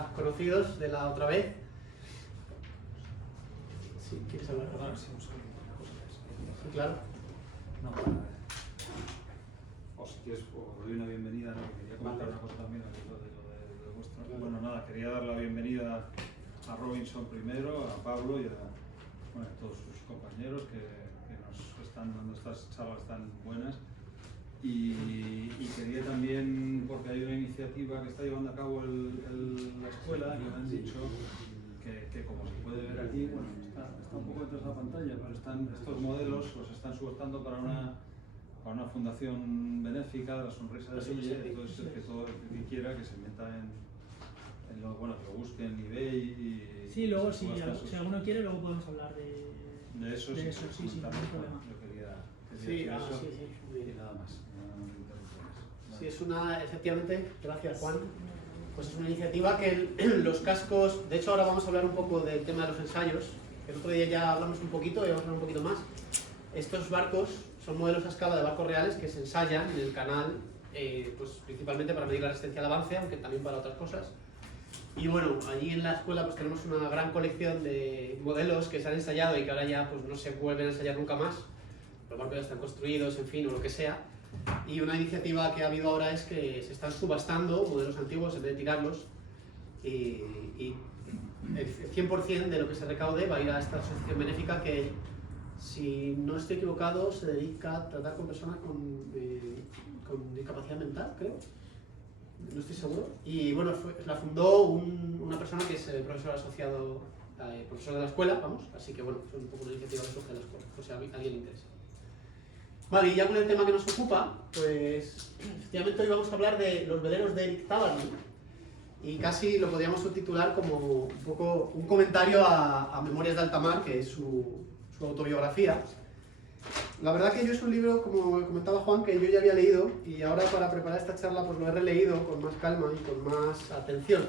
ya conocidos de la otra vez. Sí, ¿quieres hablar? Perdón, sí, un segundo, una cosa que es. Sí, claro. No, o si quieres, os doy una bienvenida, ¿no? Quería comentar una cosa también de lo de vuestro. Claro. Bueno, nada, quería dar la bienvenida a Robinson primero, a Pablo y a todos sus compañeros que nos están dando estas charlas tan buenas. Y quería también, porque hay una iniciativa que está llevando a cabo la escuela, que me han dicho que como se puede ver aquí, bueno, está un poco detrás de la pantalla, pero estos modelos los están subastando para una fundación benéfica, la Sonrisa de Ville. Entonces todo el que quiera que se meta en lo, bueno, que lo busque en eBay y... Sí, luego si alguno quiere, luego podemos hablar de eso, sí, sí, sí, no hay problema. Yo quería Sí, decir eso sí. y nada más. Sí, es una, efectivamente, gracias Juan, pues es una iniciativa que los cascos, de hecho ahora vamos a hablar un poco del tema de los ensayos, el otro día ya hablamos un poquito y vamos a hablar un poquito más. Estos barcos son modelos a escala de barcos reales que se ensayan en el canal, pues principalmente para medir la resistencia al avance, aunque también para otras cosas. Y bueno, allí en la escuela pues tenemos una gran colección de modelos que se han ensayado y que ahora ya pues no se vuelven a ensayar nunca más. Los barcos ya están construidos, en fin, o lo que sea. Y una iniciativa que ha habido ahora es que se están subastando modelos antiguos en vez de tirarlos y el 100% de lo que se recaude va a ir a esta asociación benéfica que, si no estoy equivocado, se dedica a tratar con personas con discapacidad mental, creo. No estoy seguro. Y bueno, la fundó una persona que es profesor asociado, profesor de la escuela, vamos. Así que bueno, es un poco una iniciativa que surge de la escuela, por si a alguien le interesa. Vale, y ya con el tema que nos ocupa, pues efectivamente hoy vamos a hablar de los veleros de Eric Tabarly y casi lo podríamos subtitular como un poco un comentario a Memorias de Alta Mar, que es su autobiografía. La verdad que yo es un libro, como comentaba Juan, que yo ya había leído y ahora para preparar esta charla pues lo he releído con más calma y con más atención.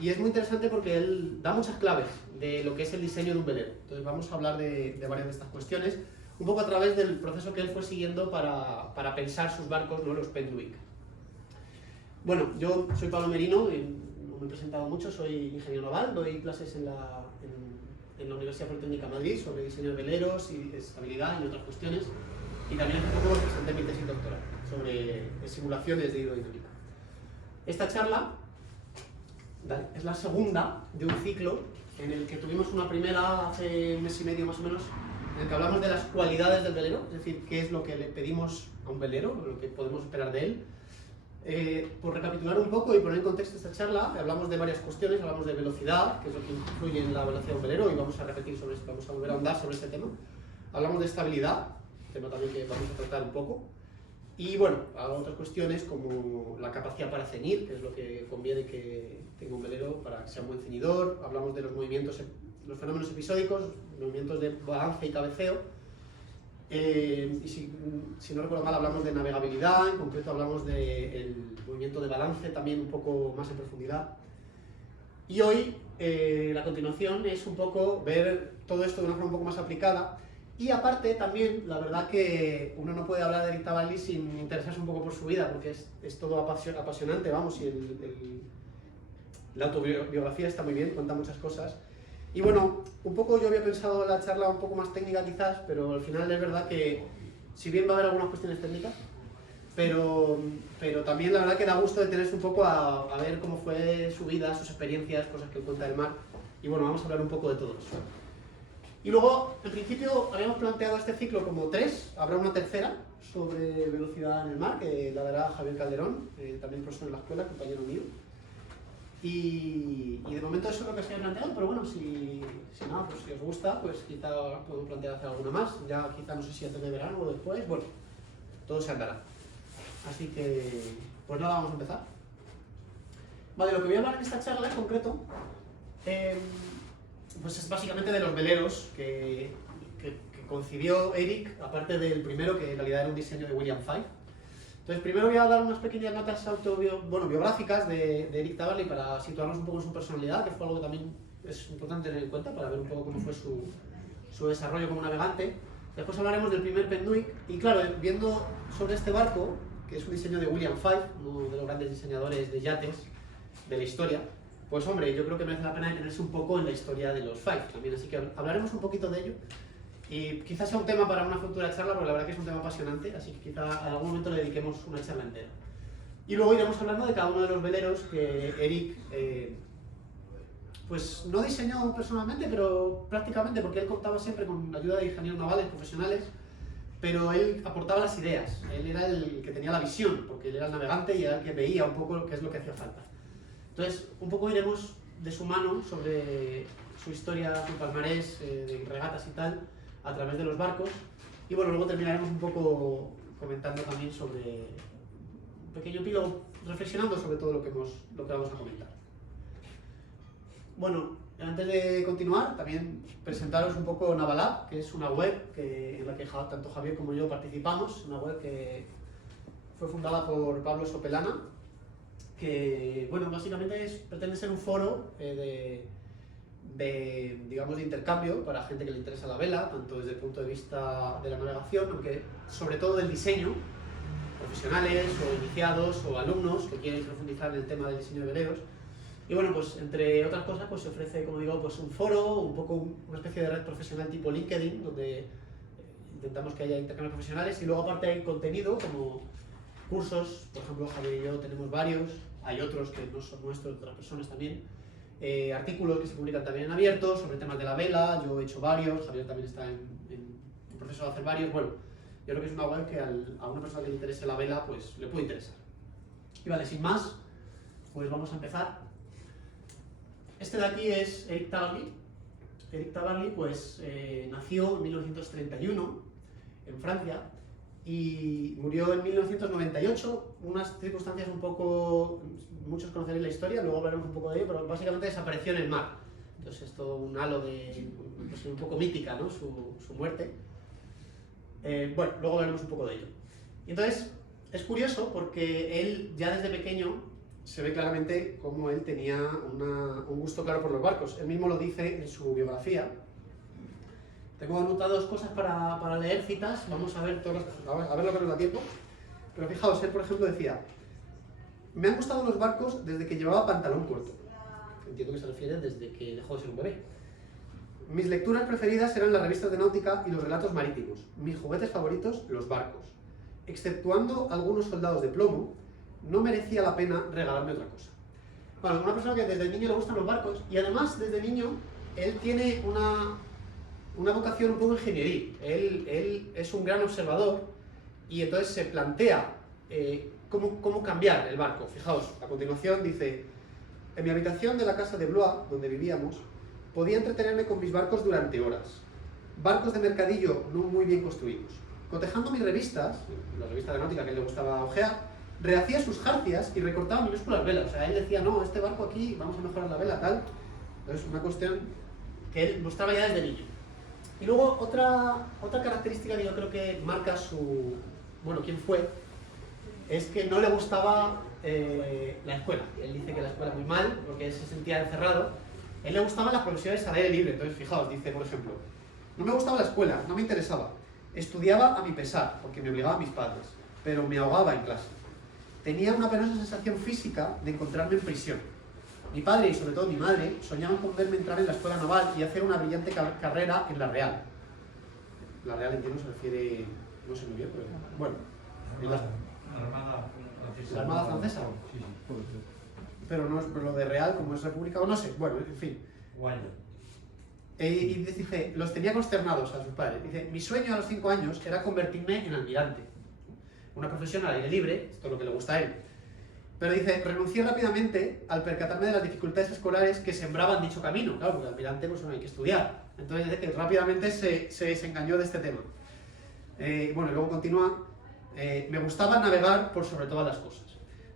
Y es muy interesante porque él da muchas claves de lo que es el diseño de un velero. Entonces vamos a hablar de varias de estas cuestiones, un poco a través del proceso que él fue siguiendo para pensar sus barcos, ¿no? Los Pendwick. Bueno, yo soy Pablo Merino, no me he presentado mucho, soy ingeniero naval, doy clases en la Universidad Politécnica de Madrid sobre diseño de veleros y estabilidad y otras cuestiones. Y también hace poco presenté mi tesis doctoral sobre simulaciones de hidrodinámica. Esta charla es la segunda de un ciclo en el que tuvimos una primera hace un mes y medio más o menos, en el que hablamos de las cualidades del velero, es decir, qué es lo que le pedimos a un velero, lo que podemos esperar de él. Por recapitular un poco y poner en contexto esta charla, hablamos de varias cuestiones, hablamos de velocidad, que es lo que influye en la velocidad de un velero, y vamos a repetir sobre esto, vamos a volver a ahondar sobre este tema. Hablamos de estabilidad, tema también que vamos a tratar un poco. Y bueno, otras cuestiones como la capacidad para ceñir, que es lo que conviene que tenga un velero para que sea un buen ceñidor. Hablamos de los movimientos, los fenómenos episódicos, movimientos de balance y cabeceo. Y si no recuerdo mal, hablamos de navegabilidad, en concreto hablamos del movimiento de balance también un poco más en profundidad. Y hoy, la continuación es un poco ver todo esto de una forma un poco más aplicada. Y aparte también, la verdad que uno no puede hablar de Eric Tabarly sin interesarse un poco por su vida, porque es todo apasionante, vamos, y la autobiografía está muy bien, cuenta muchas cosas. Y bueno, un poco yo había pensado la charla un poco más técnica quizás, pero al final es verdad que, si bien va a haber algunas cuestiones técnicas, pero también la verdad que da gusto detenerse un poco a ver cómo fue su vida, sus experiencias, cosas que cuenta del mar. Y bueno, vamos a hablar un poco de todo eso. Y luego, en principio, habíamos planteado este ciclo como 3, habrá una tercera sobre velocidad en el mar, que la dará Javier Calderón, también profesor en la escuela, compañero mío. Y de momento eso es lo que se ha planteado, pero bueno, si no, pues si os gusta, pues quizá podemos plantear hacer alguna más, ya quizá no sé si antes de verano o después, bueno, todo se andará. Así que, pues nada, vamos a empezar. Vale, lo que voy a hablar en esta charla en concreto, pues es básicamente de los veleros que concibió Eric, aparte del primero, que en realidad era un diseño de William Fyfe. Entonces, primero voy a dar unas pequeñas notas biográficas de Eric Tabarly para situarnos un poco en su personalidad, que fue algo que también es importante tener en cuenta para ver un poco cómo fue su desarrollo como navegante. Después hablaremos del primer Pendwick, y claro, viendo sobre este barco, que es un diseño de William Fyfe, uno de los grandes diseñadores de yates de la historia, pues hombre, yo creo que merece la pena detenerse un poco en la historia de los Five también, así que hablaremos un poquito de ello. Y quizás sea un tema para una futura charla, porque la verdad que es un tema apasionante, así que quizá en algún momento le dediquemos una charla entera. Y luego iremos hablando de cada uno de los veleros que Eric, pues no diseñó personalmente, pero prácticamente, porque él contaba siempre con la ayuda de ingenieros navales profesionales, pero él aportaba las ideas, él era el que tenía la visión, porque él era el navegante y era el que veía un poco qué es lo que hacía falta. Entonces, un poco iremos de su mano sobre su historia, su palmarés de regatas y tal, a través de los barcos, y bueno, luego terminaremos un poco comentando también sobre un pequeño epílogo, reflexionando sobre todo lo que vamos a comentar. Bueno, antes de continuar, también presentaros un poco Navalab, que es una web en la que tanto Javier como yo participamos, una web que fue fundada por Pablo Sopelana, que, bueno, básicamente pretende ser un foro digamos, de intercambio para gente que le interesa la vela, tanto desde el punto de vista de la navegación, aunque sobre todo del diseño, profesionales o iniciados o alumnos que quieren profundizar en el tema del diseño de veleros. Y bueno, pues entre otras cosas, pues se ofrece, como digo, pues un foro, un poco una especie de red profesional tipo LinkedIn, donde intentamos que haya intercambios profesionales, y luego aparte hay contenido como cursos, por ejemplo, Javier y yo tenemos varios, hay otros que no son nuestros, de otras personas también, artículos que se publican también en abierto sobre temas de la vela, yo he hecho varios, Javier también está en proceso de hacer varios. Bueno, yo creo que es una web que a una persona que le interese la vela, pues le puede interesar. Y vale, sin más, pues vamos a empezar. Este de aquí es Eric Tabarly. Eric Tabarly pues, nació en 1931 en Francia y murió en 1998, unas circunstancias un poco, muchos conoceréis la historia, luego hablaremos un poco de ello, pero básicamente desapareció en el mar. Entonces es todo un halo pues, un poco mítica, ¿no? su muerte. Bueno, luego hablaremos un poco de ello. Y entonces es curioso porque él ya desde pequeño se ve claramente cómo él tenía un gusto claro por los barcos. Él mismo lo dice en su biografía. Tengo anotadas cosas para leer, citas, vamos a ver a ver lo que nos da tiempo. Pero fijaos, él por ejemplo decía: me han gustado los barcos desde que llevaba pantalón corto. Entiendo que se refiere desde que dejó de ser un bebé. Mis lecturas preferidas eran las revistas de náutica y los relatos marítimos. Mis juguetes favoritos, los barcos. Exceptuando algunos soldados de plomo, no merecía la pena regalarme otra cosa. Bueno, una persona que desde niño le gustan los barcos, y además desde niño él tiene una vocación un poco ingenieril. Él es un gran observador y entonces se plantea cómo cambiar el barco. Fijaos, a continuación dice: en mi habitación de la casa de Blois, donde vivíamos, podía entretenerme con mis barcos durante horas. Barcos de mercadillo no muy bien construidos. Cotejando mis revistas, la revista de náutica que a él le gustaba ojear, rehacía sus jarcias y recortaba minúsculas velas. O sea, él decía: no, este barco aquí, vamos a mejorar la vela, tal. Entonces, una cuestión que él mostraba ya desde niño. Y luego, otra característica que yo creo que marca quién fue, es que no le gustaba la escuela. Él dice que la escuela muy mal, porque se sentía encerrado. A él le gustaban las profesiones al aire libre. Entonces, fijaos, dice, por ejemplo: no me gustaba la escuela, no me interesaba. Estudiaba a mi pesar, porque me obligaban mis padres, pero me ahogaba en clase. Tenía una penosa sensación física de encontrarme en prisión. Mi padre y sobre todo mi madre soñaban con verme entrar en la escuela naval y hacer una brillante carrera en la Real. La Real, entiendo, se refiere, no sé muy bien, pero bueno, en la Armada francesa. ¿La Armada francesa? Sí, sí, puede ser. Pero no es lo de Real, como es República, o no sé, bueno, en fin. Guaya. Y dice, los tenía consternados a sus padres. Dice: mi sueño a los 5 años era convertirme en almirante. Una profesión al aire libre, esto es lo que le gusta a él. Pero dice: renuncié rápidamente al percatarme de las dificultades escolares que sembraban dicho camino. Claro, porque almirante pues no hay que estudiar. Entonces dice que rápidamente se desengañó de este tema. Bueno, y luego continúa: me gustaba navegar por sobre todas las cosas.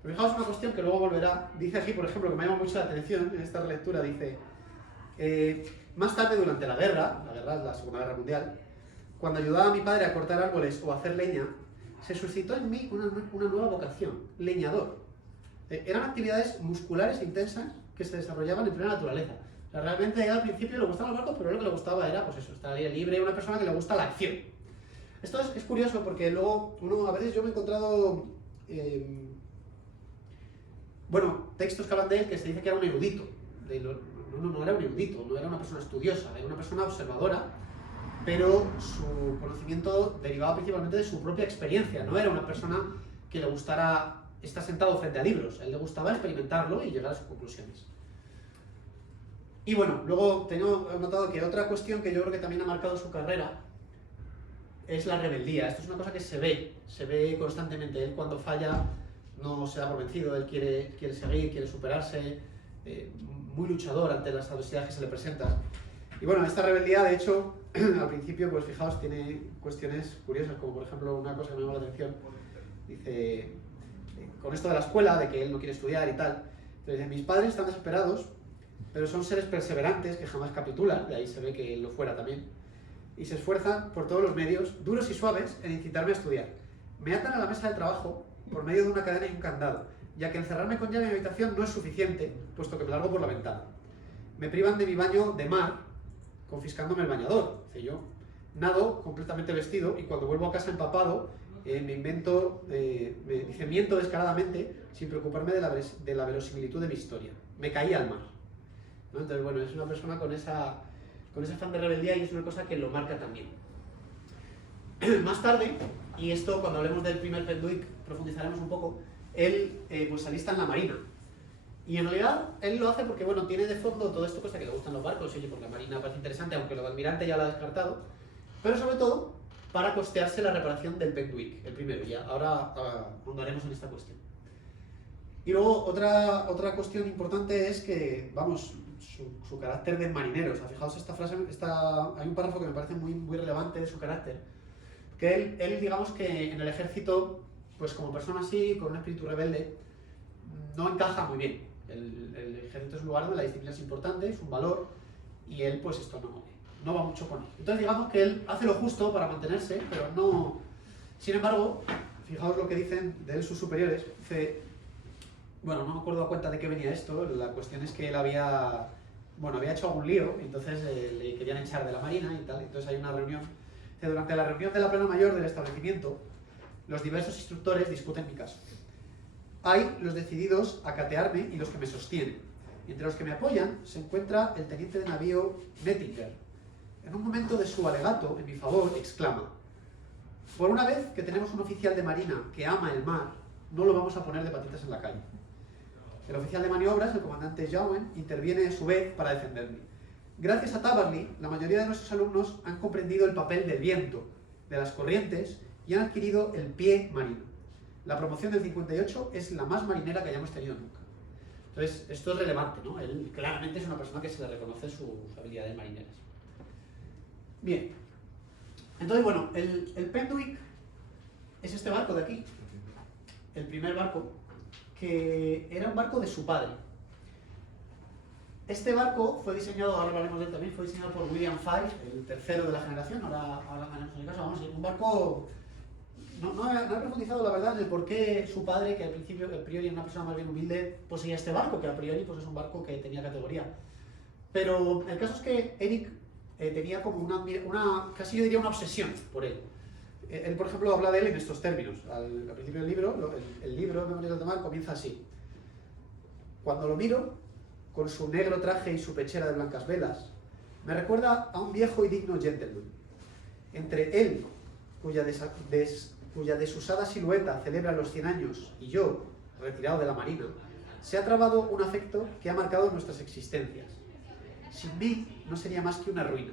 Pero fijaos una cuestión que luego volverá. Dice aquí, por ejemplo, que me llama mucho la atención en esta relectura, dice: más tarde, durante la guerra es la Segunda Guerra Mundial, cuando ayudaba a mi padre a cortar árboles o a hacer leña, se suscitó en mí una nueva vocación: leñador. Eran actividades musculares e intensas que se desarrollaban en plena naturaleza. O sea, realmente al principio le gustaban los barcos, pero lo que le gustaba era, pues eso, estar al aire libre, una persona que le gusta la acción. Esto es curioso porque luego a veces yo me he encontrado textos que hablan de él que se dice que era un erudito. no era un erudito, no era una persona estudiosa, era una persona observadora, pero su conocimiento derivaba principalmente de su propia experiencia, no era una persona que le gustara estar sentado frente a libros, a él le gustaba experimentarlo y llegar a sus conclusiones. Y bueno, luego tengo notado que otra cuestión que yo creo que también ha marcado su carrera es la rebeldía. Esto es una cosa que se ve constantemente. Él cuando falla no se da por vencido, él quiere seguir, quiere superarse, muy luchador ante las adversidades que se le presentan. Y bueno, esta rebeldía, de hecho, al principio, pues fijaos, tiene cuestiones curiosas, como por ejemplo una cosa que me llama la atención, dice, con esto de la escuela, de que él no quiere estudiar y tal, entonces dice, mis padres están desesperados, pero son seres perseverantes que jamás capitulan, de ahí se ve que él lo fuera también, y se esfuerzan por todos los medios, duros y suaves, en incitarme a estudiar. Me atan a la mesa de trabajo por medio de una cadena y un candado, ya que encerrarme con llave en mi habitación no es suficiente, puesto que me largo por la ventana. Me privan de mi baño de mar, confiscándome el bañador. Dice yo, nado completamente vestido y cuando vuelvo a casa empapado, miento descaradamente sin preocuparme de la verosimilitud de mi historia. Me caí al mar, ¿no? Entonces, bueno, es una persona con ese afán de rebeldía y es una cosa que lo marca también. Más tarde, y esto cuando hablemos del primer Penduic profundizaremos un poco, él pues se alista en la marina. Y en realidad él lo hace porque, bueno, tiene de fondo todo esto cosa que le gustan los barcos, oye, porque la marina parece interesante, aunque lo de almirante ya lo ha descartado, pero sobre todo para costearse la reparación del Penduic, el primero, ya ahora ahondaremos en esta cuestión. Y luego otra cuestión importante es que, vamos, su carácter de marinero. O sea, fijaos esta frase, hay un párrafo que me parece muy relevante de su carácter, que él digamos que en el ejército, pues como persona así, con un espíritu rebelde, no encaja muy bien. El ejército es un lugar donde la disciplina es importante, es un valor, y él pues esto no va mucho con él. Entonces digamos que él hace lo justo para mantenerse, pero no... Sin embargo, fijaos lo que dicen de él sus superiores. Dice, bueno, no me acuerdo a cuenta de qué venía esto, la cuestión es que él había hecho algún lío, y entonces le querían echar de la marina y tal, entonces hay una reunión. Dice, durante la reunión de la plana mayor del establecimiento, los diversos instructores discuten mi caso. Hay los decididos a catearme y los que me sostienen. Entre los que me apoyan se encuentra el teniente de navío Nettinger. En un momento de su alegato en mi favor, exclama: por una vez que tenemos un oficial de marina que ama el mar, no lo vamos a poner de patitas en la calle. El oficial de maniobras, el comandante Jowen, interviene a su vez para defenderme. Gracias a Tabarly, la mayoría de nuestros alumnos han comprendido el papel del viento, de las corrientes, y han adquirido el pie marino. La promoción del 58 es la más marinera que hayamos tenido nunca. Entonces, esto es relevante, ¿no? Él claramente es una persona que se le reconoce sus habilidades marineras. Bien. Entonces, bueno, el Penduic es este barco de aquí. El primer barco, que era un barco de su padre. Este barco fue diseñado, ahora hablaremos de él también, fue diseñado por William Fyfe, el tercero de la generación, ahora hablaremos en el caso, vamos, un barco... No he profundizado, la verdad, en el por qué su padre, que al priori era una persona más bien humilde, poseía este barco, que a priori pues, es un barco que tenía categoría. Pero el caso es que Eric tenía como casi yo diría una obsesión por él. Él, por ejemplo, habla de él en estos términos. Al principio del libro, el libro Memorias del Mar comienza así. Cuando lo miro, con su negro traje y su pechera de blancas velas, me recuerda a un viejo y digno gentleman. Entre él, cuya desusada silueta celebra los 100 años, y yo, retirado de la marina, se ha trabado un afecto que ha marcado nuestras existencias. Sin mí no sería más que una ruina.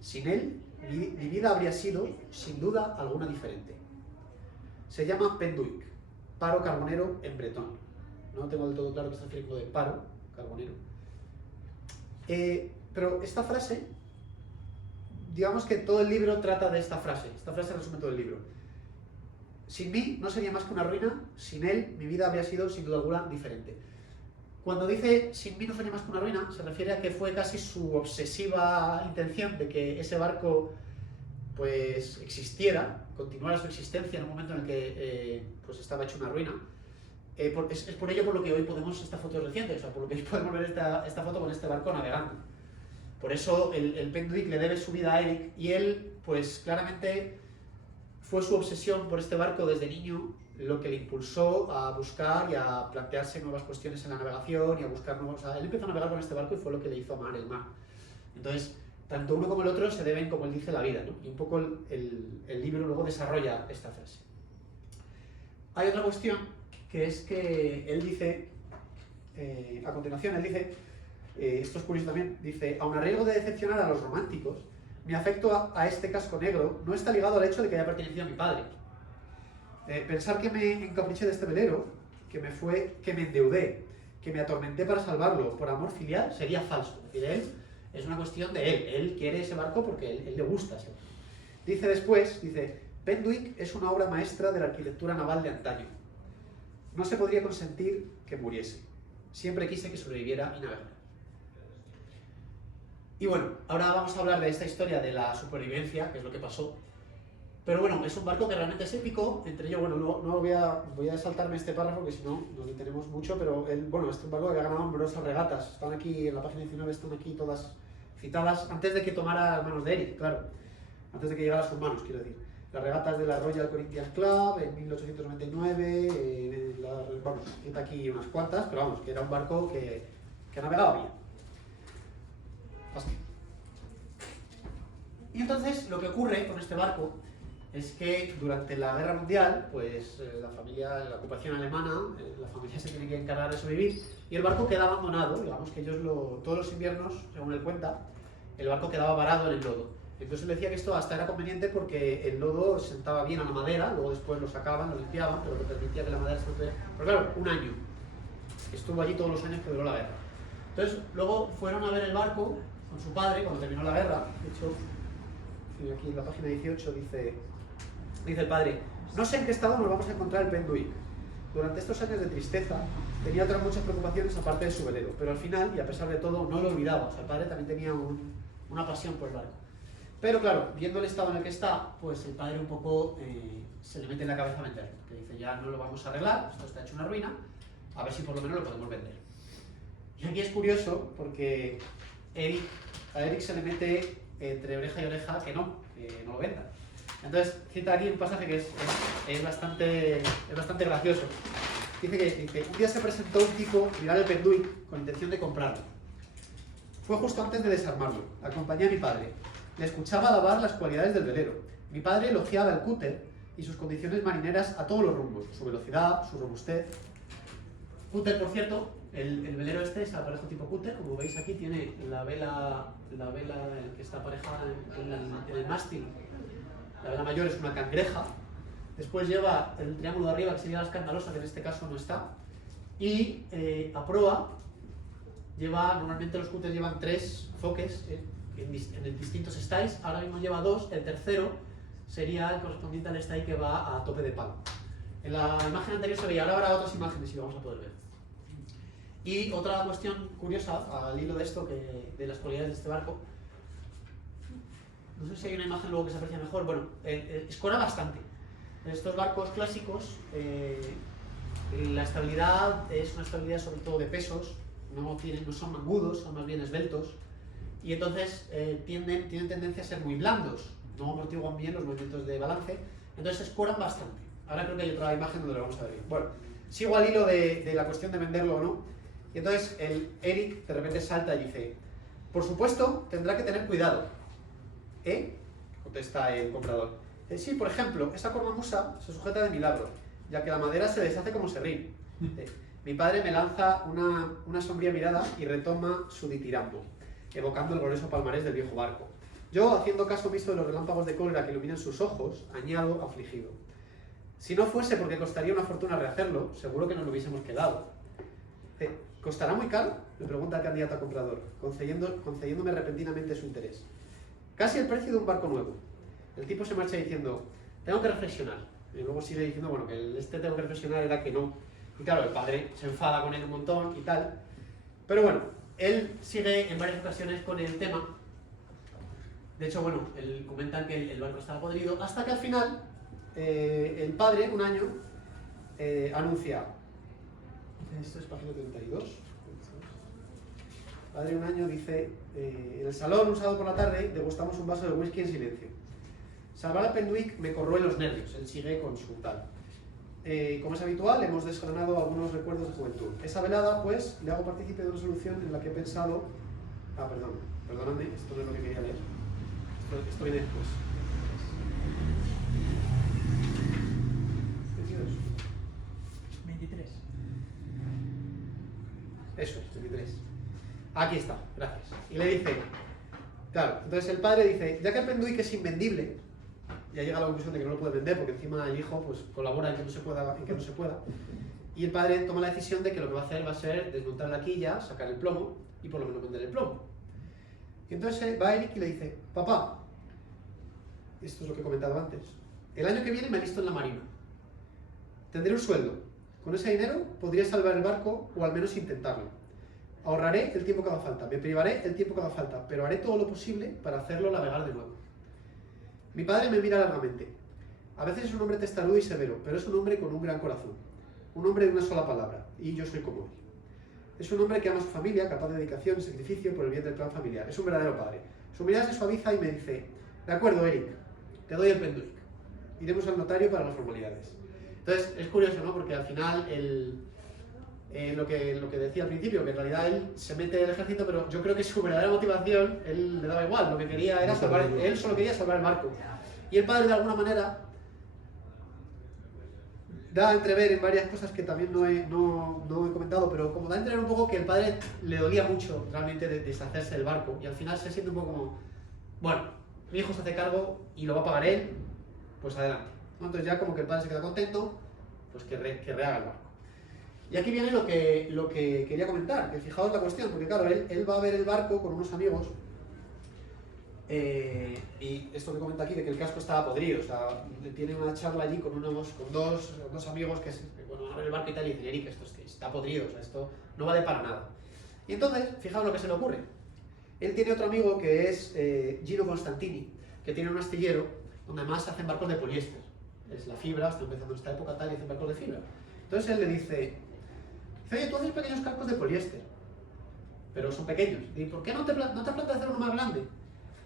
Sin él, mi vida habría sido, sin duda alguna, diferente. Se llama Penduic, paro carbonero en bretón. No tengo del todo claro que está haciendo de paro carbonero. Pero esta frase, digamos que todo el libro trata de esta frase. Esta frase resume todo el libro. Sin mí no sería más que una ruina, sin él mi vida habría sido sin duda alguna diferente. Cuando dice sin mí no sería más que una ruina, se refiere a que fue casi su obsesiva intención de que ese barco pues existiera, continuara su existencia en un momento en el que pues estaba hecho una ruina. Es por ello por lo que hoy podemos, esta foto es reciente, o sea, por lo que hoy podemos ver esta foto con este barco navegando. Por eso el Penduic le debe su vida a Eric, y él pues claramente fue su obsesión por este barco desde niño lo que le impulsó a buscar y a plantearse nuevas cuestiones en la navegación y a buscar nuevos... O sea, él empezó a navegar con este barco y fue lo que le hizo amar el mar. Entonces, tanto uno como el otro se deben, como él dice, la vida, ¿no? Y un poco el libro luego desarrolla esta frase. Hay otra cuestión, que es que él dice, a continuación, él dice, esto es curioso también, dice, aun a riesgo de decepcionar a los románticos, mi afecto a este casco negro no está ligado al hecho de que haya pertenecido a mi padre. Pensar que me encapriché de este velero, que me endeudé, que me atormenté para salvarlo por amor filial, sería falso. Es decir, él, es una cuestión de él. Él quiere ese barco porque él le gusta ese barco. Dice después, dice, Penduic es una obra maestra de la arquitectura naval de antaño. No se podría consentir que muriese. Siempre quise que sobreviviera y navegara. Y bueno, ahora vamos a hablar de esta historia de la supervivencia, que es lo que pasó. Pero bueno, es un barco que realmente es épico. Entre ellos, bueno, no voy a saltarme este párrafo, porque si no, no le tenemos mucho, pero bueno, es un barco que ha ganado numerosas regatas. Están aquí, en la página 19, están aquí todas citadas, antes de que tomara manos de Eric, claro. Antes de que llegara a sus manos, quiero decir. Las regatas de la Royal Corinthian Club en 1899, vamos, cita aquí unas cuantas, pero vamos, que era un barco que navegaba bien. Así. Y entonces, lo que ocurre con este barco es que durante la Guerra Mundial, pues la ocupación alemana, la familia se tiene que encargar de sobrevivir y el barco queda abandonado, digamos que ellos todos los inviernos, según él cuenta, el barco quedaba varado en el lodo. Entonces él decía que esto hasta era conveniente porque el lodo sentaba bien a la madera, luego después lo sacaban, lo limpiaban, pero que permitía que la madera se mantuviera. Pero claro, un año. Estuvo allí todos los años que duró la guerra. Entonces luego fueron a ver el barco con su padre cuando terminó la guerra. De hecho, aquí en la página 18 dice el padre, no sé en qué estado nos vamos a encontrar el Penduic. Durante estos años de tristeza tenía otras muchas preocupaciones aparte de su velero, pero al final, y a pesar de todo, no lo olvidaba. O sea, el padre también tenía una pasión por el barco. Pero claro, viendo el estado en el que está, pues el padre un poco se le mete en la cabeza meterlo, que dice, ya no lo vamos a arreglar, esto está hecho una ruina, a ver si por lo menos lo podemos vender. Y aquí es curioso porque a Eric se le mete entre oreja y oreja que no lo venda. Entonces cita aquí un pasaje que es bastante gracioso. Dice, un día se presentó un tipo a mirar el Penduic con intención de comprarlo. Fue justo antes de desarmarlo. Acompañé a mi padre. Le escuchaba alabar las cualidades del velero. Mi padre elogiaba el cúter y sus condiciones marineras a todos los rumbos, su velocidad, su robustez. Cúter, por cierto, el velero este es aparejo tipo cúter, como veis aquí tiene la vela que está aparejada en el mástil. La vela mayor es una cangreja. Después lleva el triángulo de arriba, que sería la escandalosa, que en este caso no está. Y a proa normalmente los cúteres llevan 3 foques en distintos styles. Ahora mismo lleva 2, el tercero sería el correspondiente al style que va a tope de palo. En la imagen anterior se veía, ahora habrá otras imágenes y vamos a poder ver. Y otra cuestión curiosa, al hilo de esto, de las cualidades de este barco, no sé si hay una imagen luego que se aprecia mejor, bueno, escora bastante. En estos barcos clásicos, la estabilidad es una estabilidad sobre todo de pesos, no son mangudos, son más bien esbeltos, y entonces tienen tendencia a ser muy blandos, no amortiguan bien los movimientos de balance, entonces escoran bastante. Ahora creo que hay otra imagen donde lo vamos a ver. Bueno, sigo al hilo de la cuestión de venderlo o no, y entonces el Eric de repente salta y dice, por supuesto, tendrá que tener cuidado. Contesta el comprador. Sí, por ejemplo, esa cornamusa se sujeta de milagro, ya que la madera se deshace como serrín. Mi padre me lanza una sombría mirada y retoma su ditirambo, evocando el glorioso palmarés del viejo barco. Yo, haciendo caso omiso de los relámpagos de cólera que iluminan sus ojos, añado afligido. Si no fuese porque costaría una fortuna rehacerlo, seguro que nos lo hubiésemos quedado. ¿Costará muy caro?, me pregunta el candidato a comprador, concediéndome repentinamente su interés. Casi el precio de un barco nuevo. El tipo se marcha diciendo, tengo que reflexionar. Y luego sigue diciendo, bueno, que tengo que reflexionar era que no. Y claro, el padre se enfada con él un montón y tal. Pero bueno, él sigue en varias ocasiones con el tema. De hecho, bueno, él comenta que el barco estaba podrido, hasta que al final, el padre, un año, anuncia, esto es página 32, el padre un año dice, en el salón, un sábado por la tarde, degustamos un vaso de whisky en silencio. Salvar a Penduic me corroe los nervios, él sigue con su tal. como es habitual, hemos desgranado algunos recuerdos de juventud. Esa velada, pues, le hago partícipe de una solución en la que he pensado... Ah, perdóname, esto no es lo que quería leer. Esto viene después. 23. Eso es, 23. Aquí está, gracias. Y le dice, claro, entonces el padre dice, ya que el Penduic es invendible, ya llega a la conclusión de que no lo puede vender porque encima el hijo pues colabora en que no se pueda, y el padre toma la decisión de que lo que va a hacer va a ser desmontar la quilla, sacar el plomo y por lo menos vender el plomo. Y entonces va Eric y le dice, papá, esto es lo que he comentado antes, el año que viene me alisto en la marina, tendré un sueldo, con ese dinero podría salvar el barco o al menos intentarlo. Ahorraré el tiempo que haga falta, me privaré el tiempo que haga falta, pero haré todo lo posible para hacerlo navegar de nuevo. Mi padre me mira largamente. A veces es un hombre testarudo y severo, pero es un hombre con un gran corazón. Un hombre de una sola palabra, y yo soy como él. Es un hombre que ama a su familia, capaz de dedicación y sacrificio por el bien del plan familiar. Es un verdadero padre. Su mirada se suaviza y me dice, de acuerdo, Eric, te doy el Penduic. Iremos al notario para las formalidades. Entonces, es curioso, ¿no? Porque al final, lo que decía al principio, que en realidad él se mete en el ejército, pero yo creo que su verdadera motivación, él le daba igual, lo que quería era salvar, él solo quería salvar el barco. Y el padre, de alguna manera, da a entrever en varias cosas que también no he comentado, pero como da a entrever un poco que el padre le dolía mucho realmente de deshacerse del barco, y al final se siente un poco como, bueno, mi hijo se hace cargo y lo va a pagar él, pues adelante. Entonces ya como que el padre se queda contento, pues que rehaga el barco. Y aquí viene lo que quería comentar, que fijaos la cuestión, porque claro, él va a ver el barco con unos amigos, y esto que comenta aquí de que el casco estaba podrido, o sea, tiene una charla allí con dos amigos que bueno, van a ver el barco y tal, y dicen, Eric, esto está podrido, o sea, esto no vale para nada. Y entonces, fijaos lo que se le ocurre. Él tiene otro amigo que es Gino Constantini, que tiene un astillero donde además hacen barcos de poliéster. Es la fibra, está empezando esta época tal y hacen barcos de fibra. Entonces él le dice, oye, tú haces pequeños cascos de poliéster, pero son pequeños. ¿Y por qué no te planteas hacer uno más grande?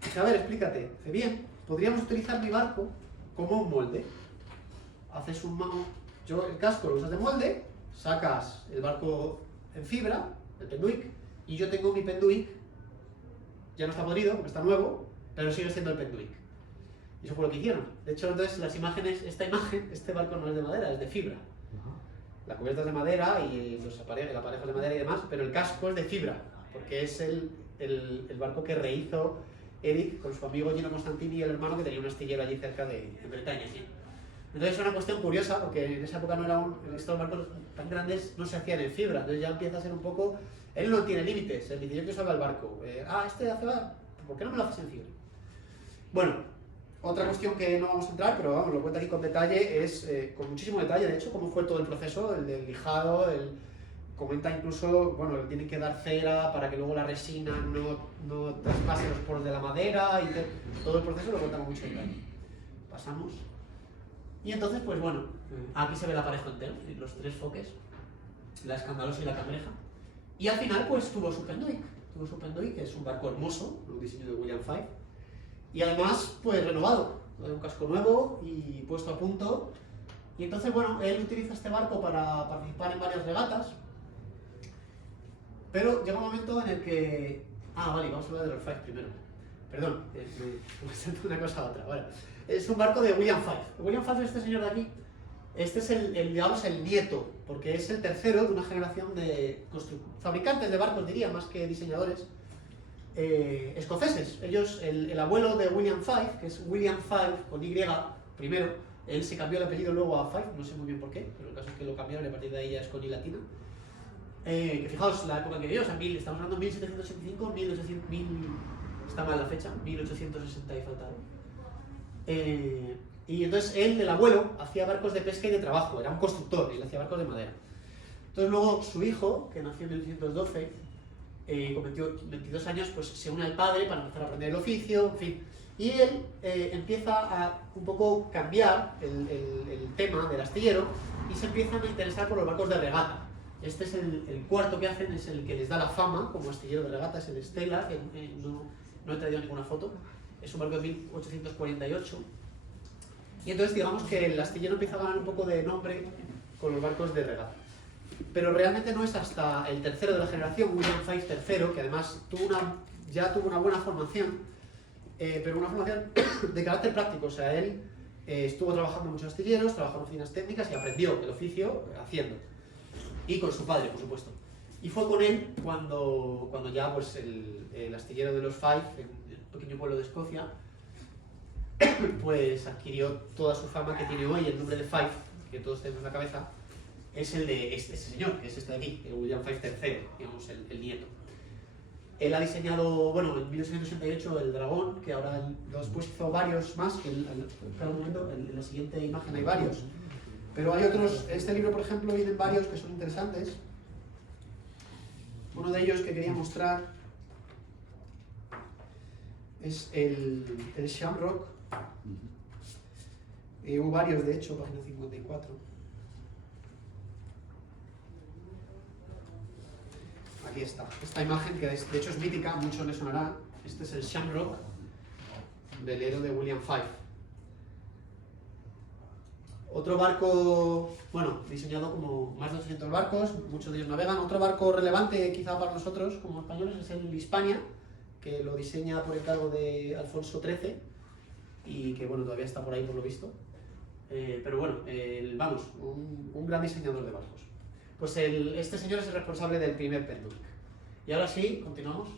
Dice, a ver, explícate. Dice, bien, podríamos utilizar mi barco como un molde. Haces el casco lo usas de molde, sacas el barco en fibra, el Penduic, y yo tengo mi Penduic, ya no está podrido, porque está nuevo, pero sigue siendo el Penduic. Y eso fue lo que hicieron. De hecho, entonces, este barco no es de madera, es de fibra. La cubierta es de madera y el aparejo es de madera y demás, pero el casco es de fibra, porque es el barco que rehizo Eric con su amigo Gino Constantini y el hermano, que tenía un astillero allí cerca de Bretaña. ¿Sí? Entonces es una cuestión curiosa, porque en esa época estos barcos tan grandes no se hacían en fibra, entonces ya empieza a ser un poco... Él no tiene límites, él dice, yo quiero salvar el barco. ¿Por qué no me lo haces en fibra? Bueno, otra cuestión que no vamos a entrar, pero vamos, lo cuento aquí con detalle, es con muchísimo detalle, de hecho, cómo fue todo el proceso, el del lijado, comenta incluso, bueno, le tienen que dar cera para que luego la resina no traspase los poros de la madera, y todo el proceso lo cuenta con mucho detalle. Pasamos. Y entonces, pues bueno, aquí se ve el aparejo entero, los tres foques, la Escandalosa y la Cangreja. Y al final, pues tuvo su Penduic, que es un barco hermoso, un diseño de William Fife. Y además, pues renovado, un casco nuevo y puesto a punto. Y entonces, bueno, él utiliza este barco para participar en varias regatas. Pero llega un momento en el que... vale, vamos a hablar de los Fife primero. Perdón, me salto de una cosa a otra. Vale. Es un barco de William Fife. William Fife, este señor de aquí, este es digamos, el nieto, porque es el tercero de una generación de fabricantes de barcos, diría, más que diseñadores. Escoceses. Ellos, el abuelo de William Fife, que es William Fife con Y primero, él se cambió el apellido luego a Fife, no sé muy bien por qué, pero el caso es que lo cambiaron y a partir de ahí ya es con I latina. Que fijaos la época que vivió, o sea, estamos hablando de 1775, 1800, está mal la fecha, 1860 y falta. Y entonces él, el abuelo, hacía barcos de pesca y de trabajo, era un constructor, él hacía barcos de madera. Entonces luego su hijo, que nació en 1812, con 22 años, pues se une al padre para empezar a aprender el oficio, en fin. Y él empieza a un poco cambiar el tema del astillero y se empiezan a interesar por los barcos de regata. Este es el cuarto que hacen, es el que les da la fama como astillero de regata, es el Stella, que no he traído ninguna foto. Es un barco de 1848. Y entonces digamos que el astillero empieza a ganar un poco de nombre con los barcos de regata. Pero realmente no es hasta el tercero de la generación, William Fife III, que además ya tuvo una buena formación, pero una formación de carácter práctico. O sea, él estuvo trabajando en muchos astilleros, trabajó en oficinas técnicas y aprendió el oficio haciendo. Y con su padre, por supuesto. Y fue con él cuando ya pues, el astillero de los Fife, en un pequeño pueblo de Escocia, pues adquirió toda su fama que tiene hoy. El nombre de Fife, que todos tenemos en la cabeza, es el de este señor, que es este de aquí, el William Fife III, digamos, el nieto. Él ha diseñado, bueno, en 1868 el dragón, que ahora después hizo varios más, que cada momento, en la siguiente imagen hay varios. Pero hay otros, en este libro, por ejemplo, vienen varios que son interesantes. Uno de ellos que quería mostrar es el Shamrock. Hubo varios, de hecho, página 54. Aquí está. Esta imagen, que de hecho es mítica, a muchos les sonará. Este es el Shamrock, velero de William Fife. Otro barco, bueno, diseñado como más de 800 barcos, muchos de ellos navegan. Otro barco relevante quizá para nosotros como españoles es el Hispania, que lo diseña por encargo de Alfonso XIII y que bueno, todavía está por ahí por lo visto. Pero bueno, vamos, un gran diseñador de barcos. Pues este señor es el responsable del primer Penduic. Y ahora sí, continuamos.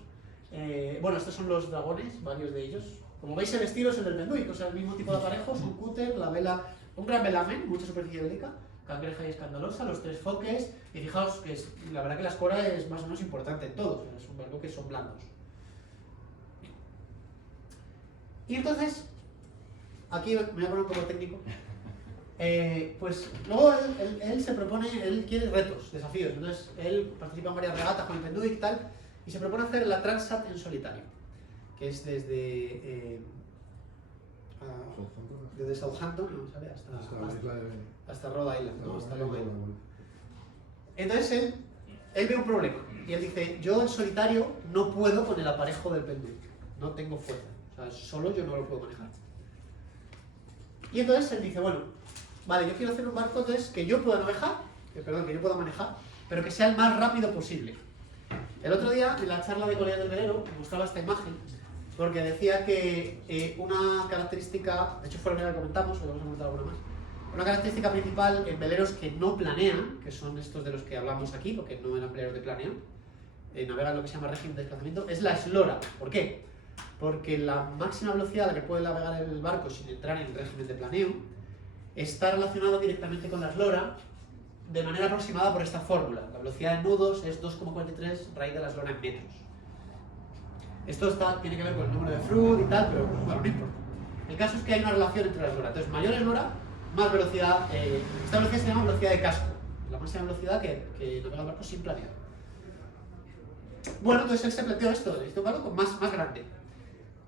Bueno, estos son los dragones, varios de ellos. Como veis, el estilo es el del Penduic, o sea, el mismo tipo de aparejos, un cúter, la vela, un gran velamen, mucha superficie bélica, cangreja y escandalosa, los tres foques, y fijaos que la verdad que la escora es más o menos importante en todo, o sea, es un barco que son blandos. Y entonces, aquí me voy a poner un poco técnico. Pues luego él se propone, él quiere retos, desafíos, entonces él participa en varias regatas con el Penduic y tal, y se propone hacer la Transat en solitario, que es desde Southampton, no, ¿sabe? hasta Rhode Island, ¿no? Hasta Long Island. Entonces él ve un problema, y él dice, yo en solitario no puedo con el aparejo del Penduic, no tengo fuerza, o sea, solo yo no lo puedo manejar. Y entonces él dice, bueno, vale, yo quiero hacer un barco entonces que yo pueda navegar, que yo pueda manejar, pero que sea el más rápido posible. El otro día, en la charla de Corea del Velero, me mostraba esta imagen, porque decía que una característica, de hecho fue la primera que comentamos, pero vamos a comentar alguna más, una característica principal en veleros que no planean, que son estos de los que hablamos aquí, porque no eran veleros de planeo, navegan lo que se llama régimen de desplazamiento, es la eslora. ¿Por qué? Porque la máxima velocidad a la que puede navegar el barco sin entrar en el régimen de planeo está relacionado directamente con la eslora de manera aproximada por esta fórmula. La velocidad de nudos es 2,43 raíz de la eslora en metros. Esto tiene que ver con el número de Froude y tal, pero bueno, no importa. El caso es que hay una relación entre la eslora. Entonces, mayor eslora, más velocidad. Esta velocidad se llama velocidad de casco, la máxima velocidad que navega el barco sin planear. Bueno, entonces él se planteó esto, necesita un barco más grande.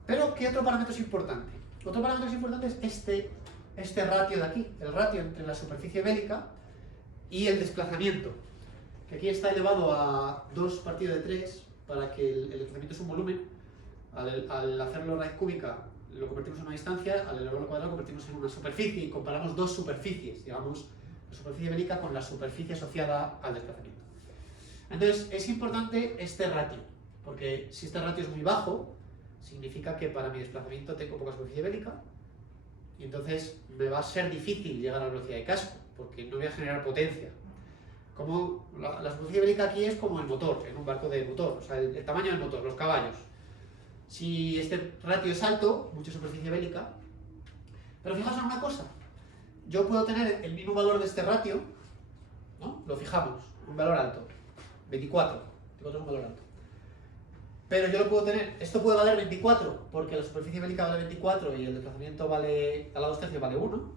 Pero, ¿qué otro parámetro es importante? Otro parámetro importante es este ratio de aquí, el ratio entre la superficie bélica y el desplazamiento, que aquí está elevado a 2 partido de 3 para que el desplazamiento es un volumen. Al hacerlo raíz cúbica lo convertimos en una distancia, al elevarlo al cuadrado lo convertimos en una superficie y comparamos dos superficies, digamos, la superficie bélica con la superficie asociada al desplazamiento. Entonces es importante este ratio, porque si este ratio es muy bajo, significa que para mi desplazamiento tengo poca superficie bélica y entonces me va a ser difícil llegar a la velocidad de casco, porque no voy a generar potencia. Como la superficie bélica aquí es como el motor, en un barco de motor, o sea, el tamaño del motor, los caballos. Si este ratio es alto, mucha superficie bélica, pero fijaos en una cosa, yo puedo tener el mismo valor de este ratio, ¿no? Lo fijamos, un valor alto, 24 es un valor alto. Pero yo lo puedo tener, esto puede valer 24 porque la superficie bélica vale 24 y el desplazamiento vale, a la 2/3 vale 1,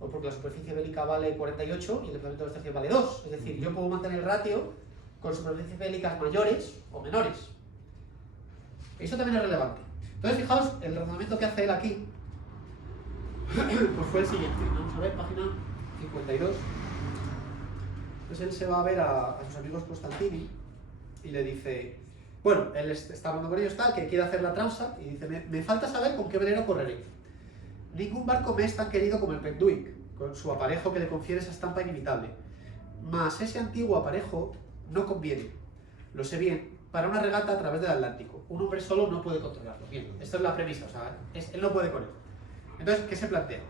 o porque la superficie bélica vale 48 y el desplazamiento a la 2/3 vale 2. Es decir, yo puedo mantener el ratio con superficies bélicas mayores o menores. Eso también es relevante. Entonces, fijaos, el razonamiento que hace él aquí pues fue el siguiente. Vamos a ver, página 52. Entonces él se va a ver a sus amigos Constantini y le dice, bueno, él está hablando con ellos tal, que quiere hacer la Transat y dice, me falta saber con qué velero correré. ningún barco me es tan querido como el Penduic, con su aparejo que le confiere esa estampa inimitable. Mas ese antiguo aparejo no conviene, lo sé bien, para una regata a través del Atlántico. Un hombre solo no puede controlarlo. Bien, esta es la premisa, o sea, él no puede con él. Entonces, ¿qué se plantea?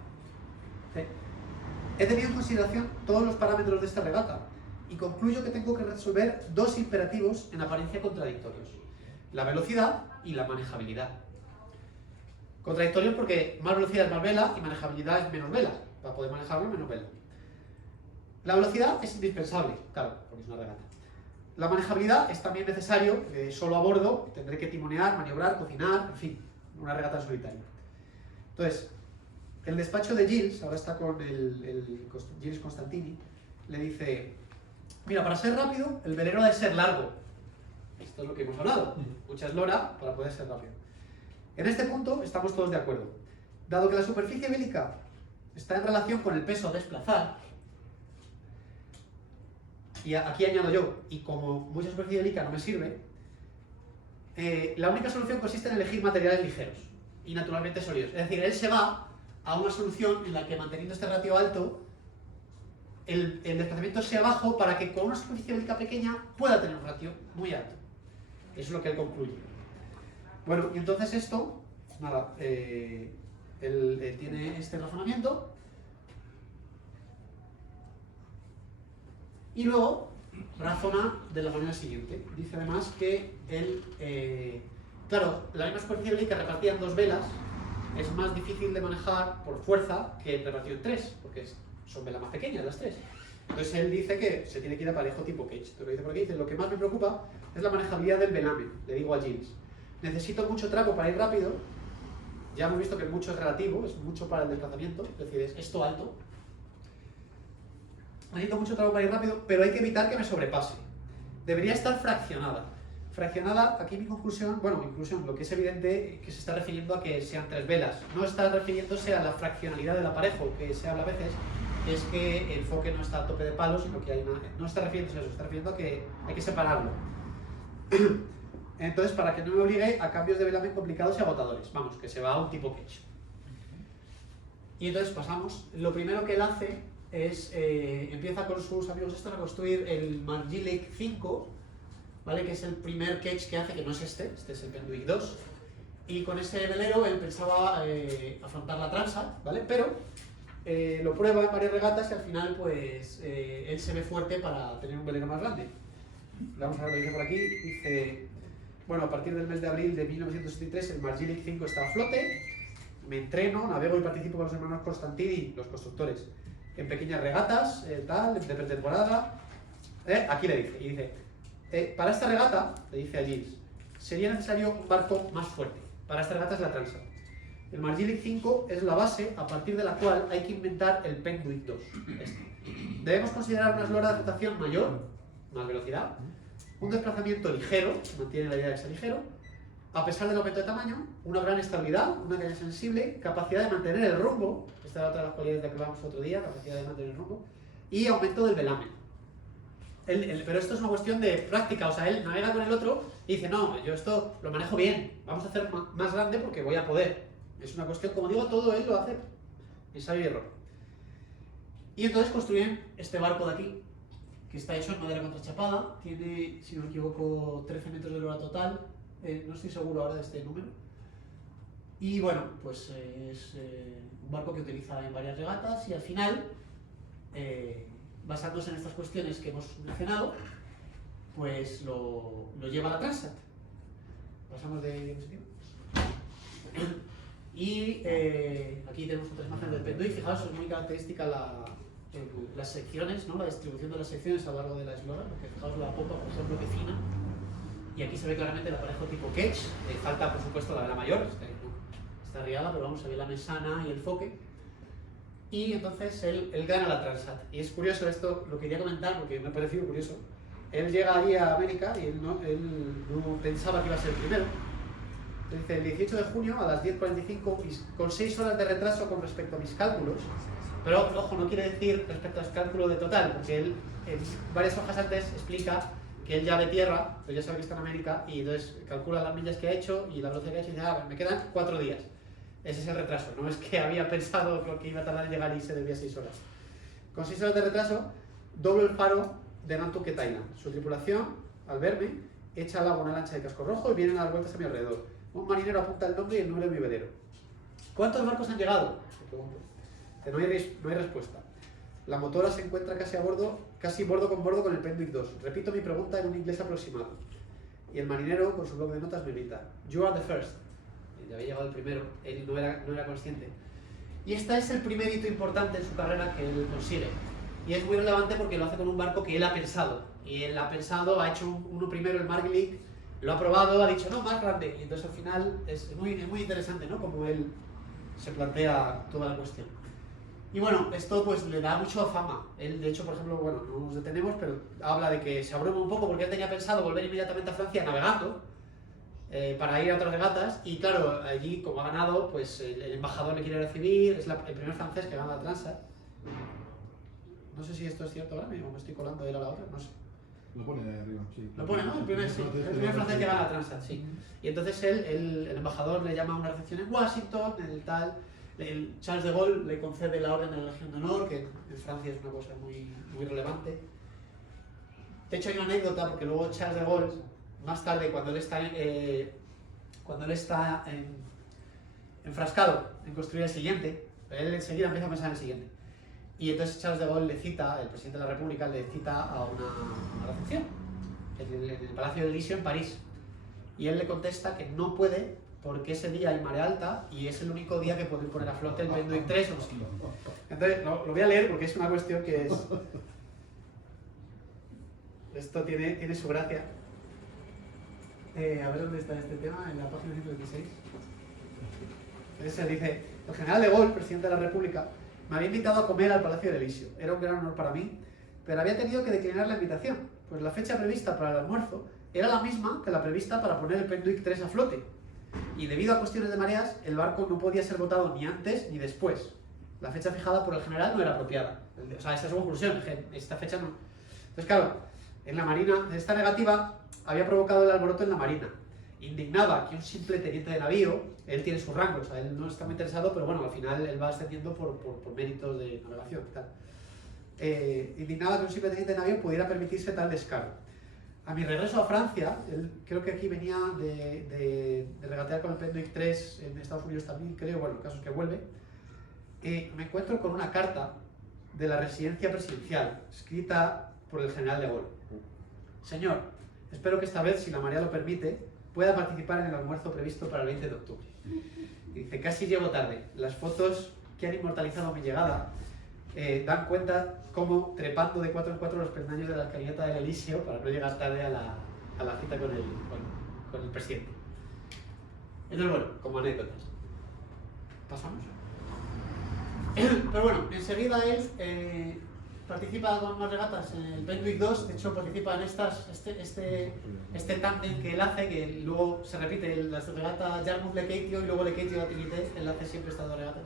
He tenido en consideración todos los parámetros de esta regata y concluyo que tengo que resolver dos imperativos en apariencia contradictorios: la velocidad y la manejabilidad. Contradictorios porque más velocidad es más vela y manejabilidad es menos vela. Para poder manejarlo, menos vela. La velocidad es indispensable, claro, porque es una regata. La manejabilidad es también necesario, solo a bordo tendré que timonear, maniobrar, cocinar, en fin, una regata en solitario. Entonces, el despacho de Gilles, ahora está con Gilles Constantini, le dice: mira, para ser rápido, el velero debe ser largo. Esto es lo que hemos hablado. Mucha eslora para poder ser rápido. En este punto estamos todos de acuerdo. Dado que la superficie bélica está en relación con el peso a desplazar, y aquí añado yo, y como mucha superficie bélica no me sirve, la única solución consiste en elegir materiales ligeros y naturalmente sólidos. Es decir, él se va a una solución en la que, manteniendo este ratio alto, el desplazamiento sea bajo para que con una superficie bélica pequeña pueda tener un ratio muy alto. Eso es lo que él concluye. Bueno, y entonces esto, nada, él tiene este razonamiento y luego razona de la manera siguiente. Dice además que él, claro, la misma superficie bélica repartida en dos velas es más difícil de manejar por fuerza que repartido en tres, porque son velas más pequeñas las tres. Entonces él dice que se tiene que ir a parejo tipo Cage. Entonces lo dice por aquí, dice: lo que más me preocupa es la manejabilidad del velamen. Le digo a Gilles: necesito mucho trapo para ir rápido. Ya hemos visto que mucho es relativo, es mucho para el desplazamiento, es decir, es esto alto. Necesito mucho trapo para ir rápido, pero hay que evitar que me sobrepase. Debería estar fraccionada. Fraccionada, aquí mi conclusión, bueno, inclusión, lo que es evidente que se está refiriendo a que sean tres velas. No está refiriéndose a la fraccionalidad del aparejo, que se habla a veces, es que el foque no está a tope de palo, sino que hay una... No está refiriéndose a eso, está refiriendo a que hay que separarlo. Entonces, para que no me obligue a cambios de velamen complicados y agotadores. Vamos, que se va a un tipo Cage. Y entonces pasamos. Lo primero que él hace es, empieza con sus amigos estos a construir el Margilic 5, ¿vale? Que es el primer Cage que hace, que no es este es el Penduic 2. Y con ese velero él pensaba afrontar la Transat, ¿vale? Pero lo prueba en varias regatas y al final, pues, él se ve fuerte para tener un velero más grande. Vamos a ver lo que dice por aquí. Dice: bueno, a partir del mes de abril de 1963 el Margilic 5 está a flote. Me entreno, navego y participo con los hermanos Constantini, los constructores, en pequeñas regatas, tal, de pretemporada. Aquí le dice, y dice: para esta regata, le dice a Gilles, sería necesario un barco más fuerte. Para esta regata es la Transat. El Margilic 5 es la base a partir de la cual hay que inventar el Penduic 2. Debemos considerar una eslora de rotación mayor, más velocidad, un desplazamiento ligero, mantiene la idea de ser ligero, a pesar del aumento de tamaño, una gran estabilidad, una caída sensible, capacidad de mantener el rumbo, esta era otra de las cualidades de que hablábamos otro día, capacidad de mantener el rumbo, y aumento del velamen. Pero esto es una cuestión de práctica, o sea, él navega con el otro y dice: no, yo esto lo manejo bien, vamos a hacer más grande porque voy a poder. Es una cuestión, como digo, todo él lo hace, ensayo y error. Y entonces construyen este barco de aquí, que está hecho en madera contrachapada, tiene, si no me equivoco, 13 metros de lora total, no estoy seguro ahora de este número. Y bueno, pues es un barco que utiliza en varias regatas y al final, basándose en estas cuestiones que hemos mencionado, pues lo lleva a la Transat. Pasamos de diapositiva. Y aquí tenemos otra imagen del Penduic. Fijaos, es muy característica las secciones, ¿no? La distribución de las secciones a lo largo de la eslora, porque fijaos la popa, por ejemplo, que fina. Y aquí se ve claramente el aparejo tipo Cage. Falta, por supuesto, la vela mayor, está riada, pero vamos, se ve la mesana y el foque. Y entonces él gana la Transat. Y es curioso esto, lo quería comentar porque me ha parecido curioso. Él llega allí a América y él no pensaba que iba a ser el primero. Dice: el 18 de junio a las 10:45, con 6 horas de retraso con respecto a mis cálculos. Pero, ojo, no quiere decir respecto al cálculo de total, porque él en varias hojas antes explica que él ya ve tierra, pero ya sabe que está en América, y entonces calcula las millas que ha hecho y la velocidad que ha hecho y dice: me quedan 4 días. Ese es el retraso, no es que había pensado que iba a tardar en llegar y se debía 6 horas. Con 6 horas de retraso, doblo el faro de Nantucket Island. Su tripulación, al verme, echa al agua una lancha de casco rojo y vienen a dar vueltas a mi alrededor. Un marinero apunta el nombre y el número de mi velero. ¿Cuántos barcos han llegado? Me pregunto. Que no hay respuesta. La motora se encuentra casi bordo con el Penduic 2. Repito mi pregunta en un inglés aproximado. Y el marinero, con su bloc de notas, me grita: "You are the first". Ya había llegado el primero, él no era consciente. Y este es el primer hito importante en su carrera que él consigue. Y es muy relevante porque lo hace con un barco que él ha pensado. Y él ha pensado, ha hecho uno primero, el Margilic, lo ha probado, ha dicho, no, más grande. Y entonces al final es muy interesante, ¿no? Como él se plantea toda la cuestión. Y bueno, esto pues le da mucho fama. Él, de hecho, por ejemplo, bueno, no nos detenemos, pero habla de que se abruma un poco porque él tenía pensado volver inmediatamente a Francia navegando para ir a otras regatas. Y claro, allí, como ha ganado, pues el embajador le quiere recibir, es el primer francés que gana la Transat. No sé si esto es cierto ahora mismo, me estoy colando de él a la otra, no sé. Lo pone ahí arriba, sí. Lo pone, ¿no? El primer francés que gana la Transat, sí. Y entonces el embajador le llama a una recepción en Washington, el Charles de Gaulle le concede la Orden de la Legión de Honor, que en Francia es una cosa muy relevante. De hecho, hay una anécdota, porque luego Charles de Gaulle, más tarde, cuando él está enfrascado en construir el siguiente, él enseguida empieza a pensar en el siguiente. Y entonces Charles de Gaulle le cita, el presidente de la República le cita a una recepción en el Palacio del Elíseo en París. Y él le contesta que no puede porque ese día hay marea alta y es el único día que pueden poner a flote el Penduic 3 o no sé. Entonces, lo voy a leer porque es una cuestión que es... Esto tiene su gracia. A ver dónde está este tema, en la página 126. Entonces dice, el general de Gaulle, presidente de la República, me había invitado a comer al Palacio del Elíseo. Era un gran honor para mí, pero había tenido que declinar la invitación, pues la fecha prevista para el almuerzo era la misma que la prevista para poner el Penduic 3 a flote. Y debido a cuestiones de mareas, el barco no podía ser botado ni antes ni después. La fecha fijada por el general no era apropiada. O sea, esa es su conclusión, esta fecha no. Entonces, claro, en la Marina, esta negativa había provocado el alboroto en la Marina. Indignaba que un simple teniente de navío, él tiene su rango, o sea, él no está muy interesado, pero bueno, al final él va ascendiendo por méritos de navegación y tal. Indignaba que un simple teniente de navío pudiera permitirse tal descaro. A mi regreso a Francia, creo que aquí venía de regatear con el Penduic 3 en Estados Unidos también, creo, bueno, el caso es que vuelve, me encuentro con una carta de la residencia presidencial, escrita por el general de Gaulle. Señor, espero que esta vez, si la marea lo permite, pueda participar en el almuerzo previsto para el 20 de octubre. Y dice, casi llego tarde. Las fotos que han inmortalizado mi llegada dan cuenta cómo, trepando de 4 en 4 los peldaños de la escalinata del Elíseo para no llegar tarde a la cita con el presidente. Entonces, bueno, como anécdota. Pasamos. Pero bueno, enseguida él participa con más regatas en el Penduic 2, de hecho participa en este tándem que él hace, que luego se repite en la regata Yarmouth-le-Caetio y luego Le-Caetio-La Trinité, él hace siempre estas dos regatas.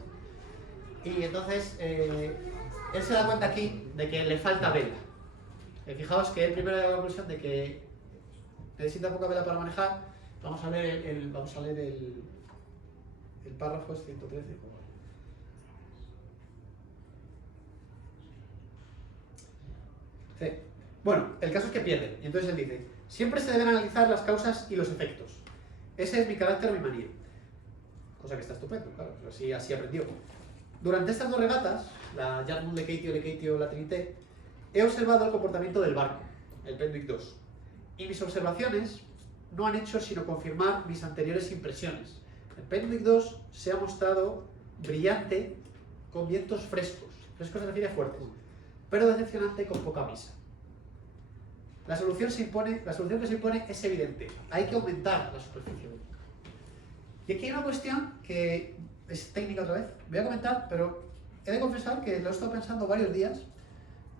Y entonces él se da cuenta aquí de que le falta vela. Fijaos que él primero da la conclusión de que necesita poca vela para manejar. Vamos a leer el párrafo, es 113. Sí. Bueno, el caso es que pierde. Y entonces él dice, siempre se deben analizar las causas y los efectos. Ese es mi carácter o mi manía. Cosa que está estupendo, claro, así aprendió. Durante estas dos regatas, la Yarmouth-le-Caetio, La Trinité, he observado el comportamiento del barco, el Penduic 2. Y mis observaciones no han hecho sino confirmar mis anteriores impresiones. El Penduic 2 se ha mostrado brillante con vientos frescos. Frescos se refiere a fuertes, pero decepcionante con poca brisa. La solución que se impone es evidente. Hay que aumentar la superficie. Y aquí hay una cuestión que es técnica otra vez. Voy a comentar, pero he de confesar que lo he estado pensando varios días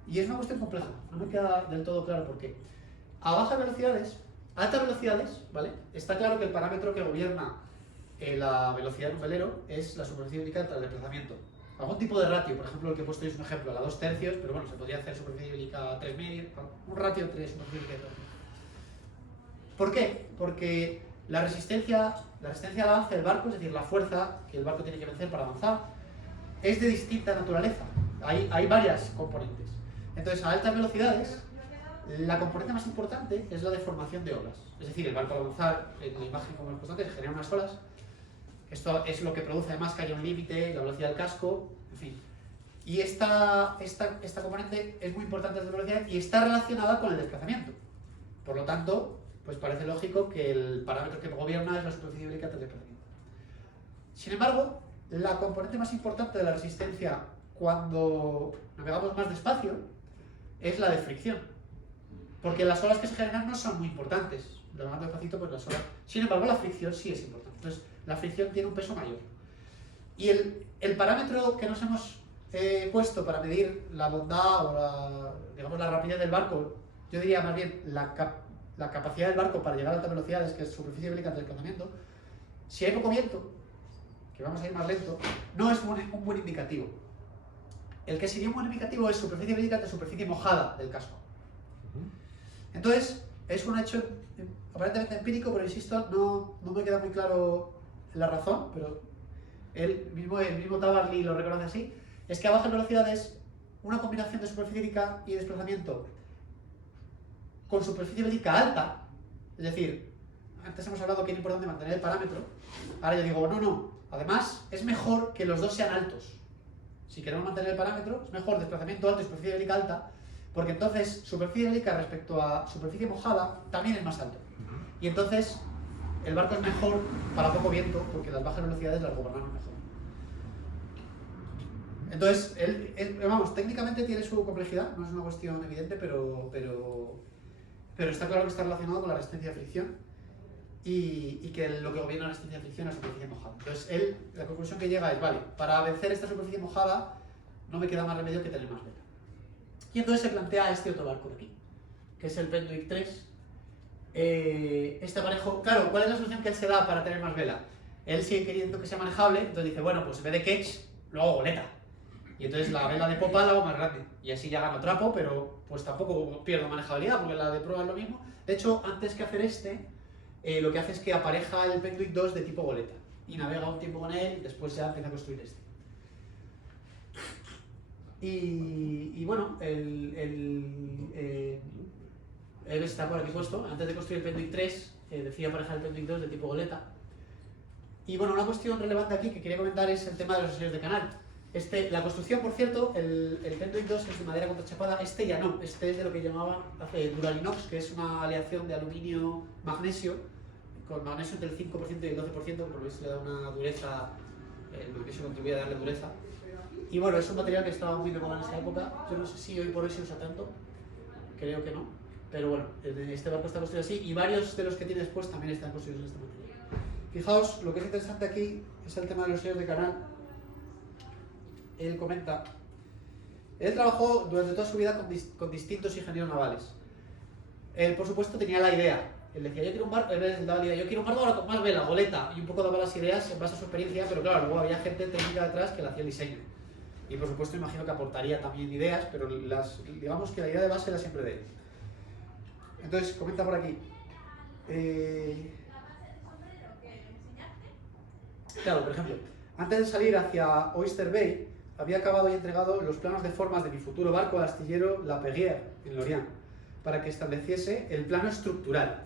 y es una cuestión compleja. No me queda del todo claro por qué. A bajas velocidades, a altas velocidades, ¿vale? Está claro que el parámetro que gobierna la velocidad de un velero es la superficie hídrica tras el desplazamiento. Algún tipo de ratio, por ejemplo, el que he puesto es un ejemplo, a la 2/3, pero bueno, se podría hacer superficie hídrica 3 medios, un ratio entre superficie hídrica y 3. ¿Por qué? Porque la resistencia al avance del barco, es decir, la fuerza que el barco tiene que vencer para avanzar, es de distinta naturaleza. Hay varias componentes. Entonces, a altas velocidades, la componente más importante es la deformación de olas. Es decir, el barco al avanzar, en la imagen como hemos puesto antes, genera unas olas. Esto es lo que produce además que haya un límite, la velocidad del casco, en fin. Y esta componente es muy importante de velocidad y está relacionada con el desplazamiento. Por lo tanto, pues parece lógico que el parámetro que gobierna es la superficie ibérica del desplazamiento. Sin embargo, la componente más importante de la resistencia cuando navegamos más despacio es la de fricción. Porque las olas que se generan no son muy importantes. Navegando despacito, pues las olas. Sin embargo, la fricción sí es importante. Entonces, la fricción tiene un peso mayor. Y el parámetro que nos hemos puesto para medir la bondad o la rapidez del barco, yo diría más bien la capacidad del barco para llegar a altas velocidades, que es superficie ibérica del desplazamiento, si hay poco viento, que vamos a ir más lento, no es un buen indicativo. El que sería un buen indicativo es superficie ibérica de superficie mojada del casco. Entonces, es un hecho aparentemente empírico, pero insisto, no me queda muy claro la razón, pero el mismo Tabarly lo reconoce así, es que a bajas velocidades una combinación de superficie ibérica y desplazamiento con superficie ibérica alta, es decir, antes hemos hablado que es importante mantener el parámetro, ahora yo digo, no, además es mejor que los dos sean altos. Si queremos mantener el parámetro, es mejor desplazamiento alto y superficie ibérica alta, porque entonces superficie ibérica respecto a superficie mojada también es más alto. Y entonces el barco es mejor para poco viento, porque las bajas velocidades las gobernamos mejor. Entonces, vamos, técnicamente tiene su complejidad, no es una cuestión evidente, pero está claro que está relacionado con la resistencia de fricción y que lo que gobierna la resistencia de fricción es la superficie mojada. Entonces, la conclusión que llega es, vale, para vencer esta superficie mojada no me queda más remedio que tener más vela. Y entonces se plantea este otro barco de aquí, que es el Penduic 3. Este aparejo, claro, ¿cuál es la solución que él se da para tener más vela? Él sigue queriendo que sea manejable, entonces dice, bueno, pues en vez de ketch, lo hago goleta. Y entonces la vela de popa la hago más grande. Y así ya gano trapo, pero pues tampoco pierdo manejabilidad, porque la de proa es lo mismo. De hecho, antes que hacer lo que hace es que apareja el Penduic 2 de tipo goleta. Y navega un tiempo con él, y después ya empieza a construir este. Y bueno, él está por aquí puesto. Antes de construir el Penduic 3, decía aparejar el Penduic 2 de tipo goleta. Y bueno, una cuestión relevante aquí que quería comentar es el tema de los sellos de canal. La construcción, por cierto, el Penduic 2 es de madera contrachapada, este ya no, este es de lo que llamaban Duralinox, que es una aleación de aluminio-magnesio, con magnesio entre el 5% y el 12%, que por lo menos le da una dureza, el magnesio contribuye a darle dureza. Y bueno, es un material que estaba muy de moda en esa época, yo no sé si hoy por hoy se usa tanto, creo que no, pero bueno, este barco está construido así y varios de los que tiene después también están construidos en este material. Fijaos, lo que es interesante aquí es el tema de los sellos de canal. Él comenta, él trabajó durante toda su vida con distintos ingenieros navales. Él, por supuesto, tenía la idea. Él decía, yo quiero un barco, él daba la idea, yo quiero un barco ahora con más vela, goleta, y un poco daba las ideas en base a su experiencia, pero claro, luego había gente técnica detrás que le hacía el diseño. Y por supuesto, imagino que aportaría también ideas, pero digamos que la idea de base era siempre de él. Entonces, comenta por aquí. Claro, por ejemplo, antes de salir hacia Oyster Bay, había acabado y entregado los planos de formas de mi futuro barco al astillero La Perrière, en Lorient, para que estableciese el plano estructural.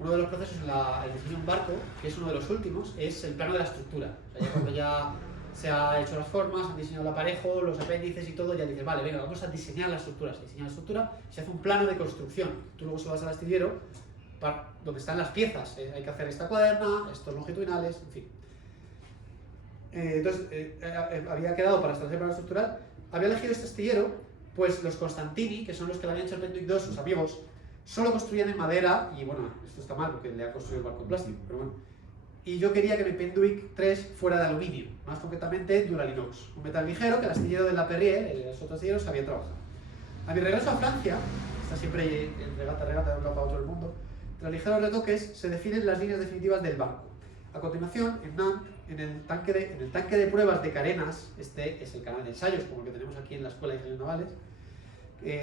Uno de los procesos en el diseño de un barco, que es uno de los últimos, es el plano de la estructura. O sea, ya cuando ya se ha hecho las formas, han diseñado el aparejo, los apéndices y todo, ya dices, vale, venga, vamos a diseñar la estructura. Se diseña la estructura, se hace un plano de construcción. Tú luego se vas al astillero, donde están las piezas. Hay que hacer esta cuaderna, estos longitudinales, en fin. Entonces, había quedado para establecer el plano estructural. Había elegido este astillero, pues los Constantini, que son los que le habían hecho el Penduic 2, sus amigos, solo construían en madera, y bueno, esto está mal porque le ha construido el barco en plástico, pero bueno. Y yo quería que mi Penduic 3 fuera de aluminio, más concretamente Duralinox, un metal ligero que el astillero de La Perrière, los otros astilleros, sabía trabajar. A mi regreso a Francia, está siempre en regata de un lado para otro del mundo, tras ligeros retoques se definen las líneas definitivas del barco. A continuación, en Nantes, en el tanque de pruebas de carenas, este es el canal de ensayos, como el que tenemos aquí en la Escuela de Ingenieros Navales,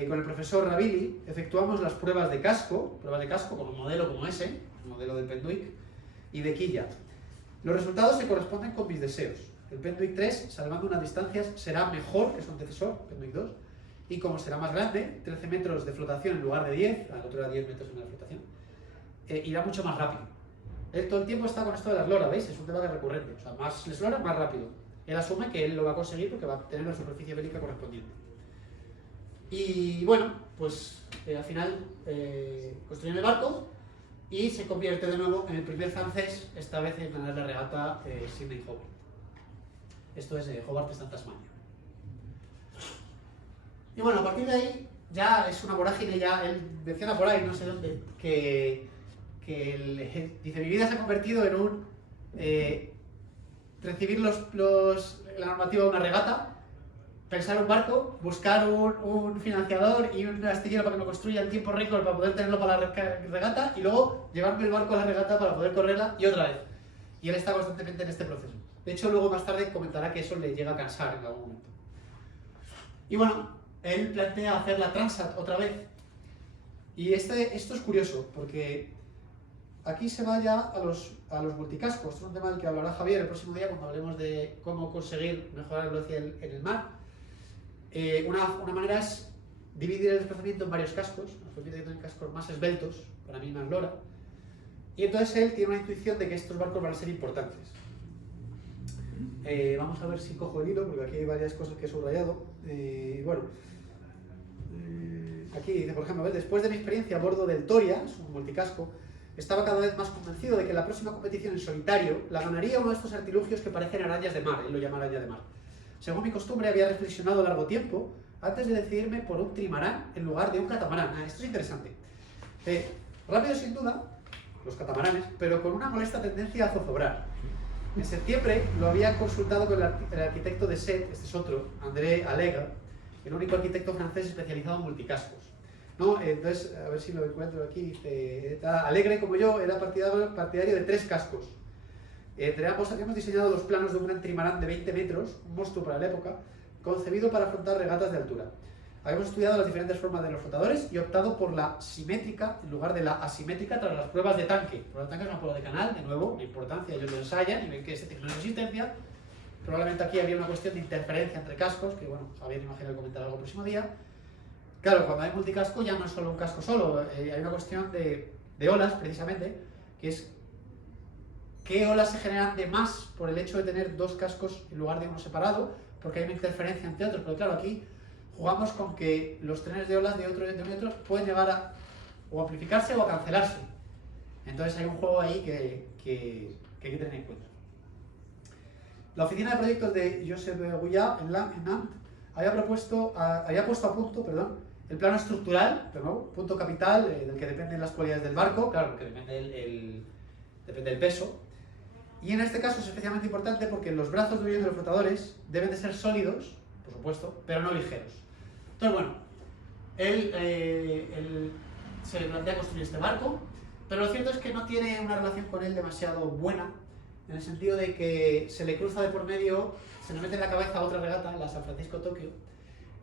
con el profesor Ravili efectuamos las pruebas de casco con un modelo como ese, modelo del Penduic, y de quilla. Los resultados se corresponden con mis deseos. El Penduic 3, salvando unas distancias, será mejor que su antecesor, Penduic 2, y como será más grande, 13 metros de flotación en lugar de 10, al otro era 10 metros en la flotación, irá mucho más rápido. Él todo el tiempo está con esto de la eslora, ¿veis? Es un tema que es recurrente. O sea, más eslora, más rápido. Él asume que él lo va a conseguir porque va a tener la superficie bélica correspondiente. Y bueno, pues al final construyen el barco y se convierte de nuevo en el primer francés, esta vez en ganar la regata Sydney-Hobart. Esto es Hobart está en Tasmania. Y bueno, a partir de ahí ya es una vorágine, ya él menciona por ahí, no sé dónde, que dice, mi vida se ha convertido en un recibir la normativa de una regata, pensar un barco, buscar un financiador y un astillero para que me construya en tiempo récord para poder tenerlo para la regata y luego llevarme el barco a la regata para poder correrla y otra vez. Y él está constantemente en este proceso. De hecho, luego más tarde comentará que eso le llega a cansar en algún momento. Y bueno, él plantea hacer la Transat otra vez. Y esto es curioso, porque aquí se va ya a los multicascos. Esto es un tema del que hablará Javier el próximo día cuando hablemos de cómo conseguir mejorar la velocidad en el mar. Una manera es dividir el desplazamiento en varios cascos. Nos permite tener cascos más esbeltos, para mí más lora. Y entonces él tiene una intuición de que estos barcos van a ser importantes. Vamos a ver si cojo el hilo, porque aquí hay varias cosas que he subrayado. Aquí dice, por ejemplo, después de mi experiencia a bordo del Toria, es un multicasco, estaba cada vez más convencido de que la próxima competición en solitario la ganaría uno de estos artilugios que parecen arañas de mar, él lo llama araña de mar. Según mi costumbre, había reflexionado largo tiempo antes de decidirme por un trimarán en lugar de un catamarán. Esto es interesante. Rápido sin duda, los catamaranes, pero con una molesta tendencia a zozobrar. En septiembre lo había consultado con el arquitecto de SET, este es otro, André Allègre, el único arquitecto francés especializado en multicascos. ¿No? Entonces, a ver si lo encuentro aquí, dice, Alegre como yo era partidario de 3 cascos. Entre ambos habíamos diseñado los planos de un gran trimarán de 20 metros, un monstruo para la época, concebido para afrontar regatas de altura. Habíamos estudiado las diferentes formas de los flotadores y optado por la simétrica en lugar de la asimétrica tras las pruebas de tanque. Pruebas de tanque es una prueba de canal, de nuevo, la importancia, ellos lo ensayan y ven que este tiene una resistencia. Probablemente aquí había una cuestión de interferencia entre cascos, que bueno, Javier imagino que comentará algo el próximo día. Claro, cuando hay multicasco ya no es solo un casco solo, hay una cuestión de olas, precisamente, que es qué olas se generan de más por el hecho de tener 2 cascos en lugar de uno separado, porque hay una interferencia entre otros. Pero claro, aquí jugamos con que los trenes de olas de otro pueden llegar a o amplificarse o a cancelarse. Entonces hay un juego ahí que hay que tener en cuenta. La oficina de proyectos de Josep Guyat en Nantes había puesto a punto el plano estructural, de nuevo, punto capital, del que dependen las cualidades del barco, claro, porque depende del peso. Y en este caso es especialmente importante porque los brazos de los flotadores deben de ser sólidos, por supuesto, pero no ligeros. Entonces, bueno, él se plantea construir este barco, pero lo cierto es que no tiene una relación con él demasiado buena, en el sentido de que se le cruza de por medio, se le mete en la cabeza otra regata, la San Francisco-Tokio.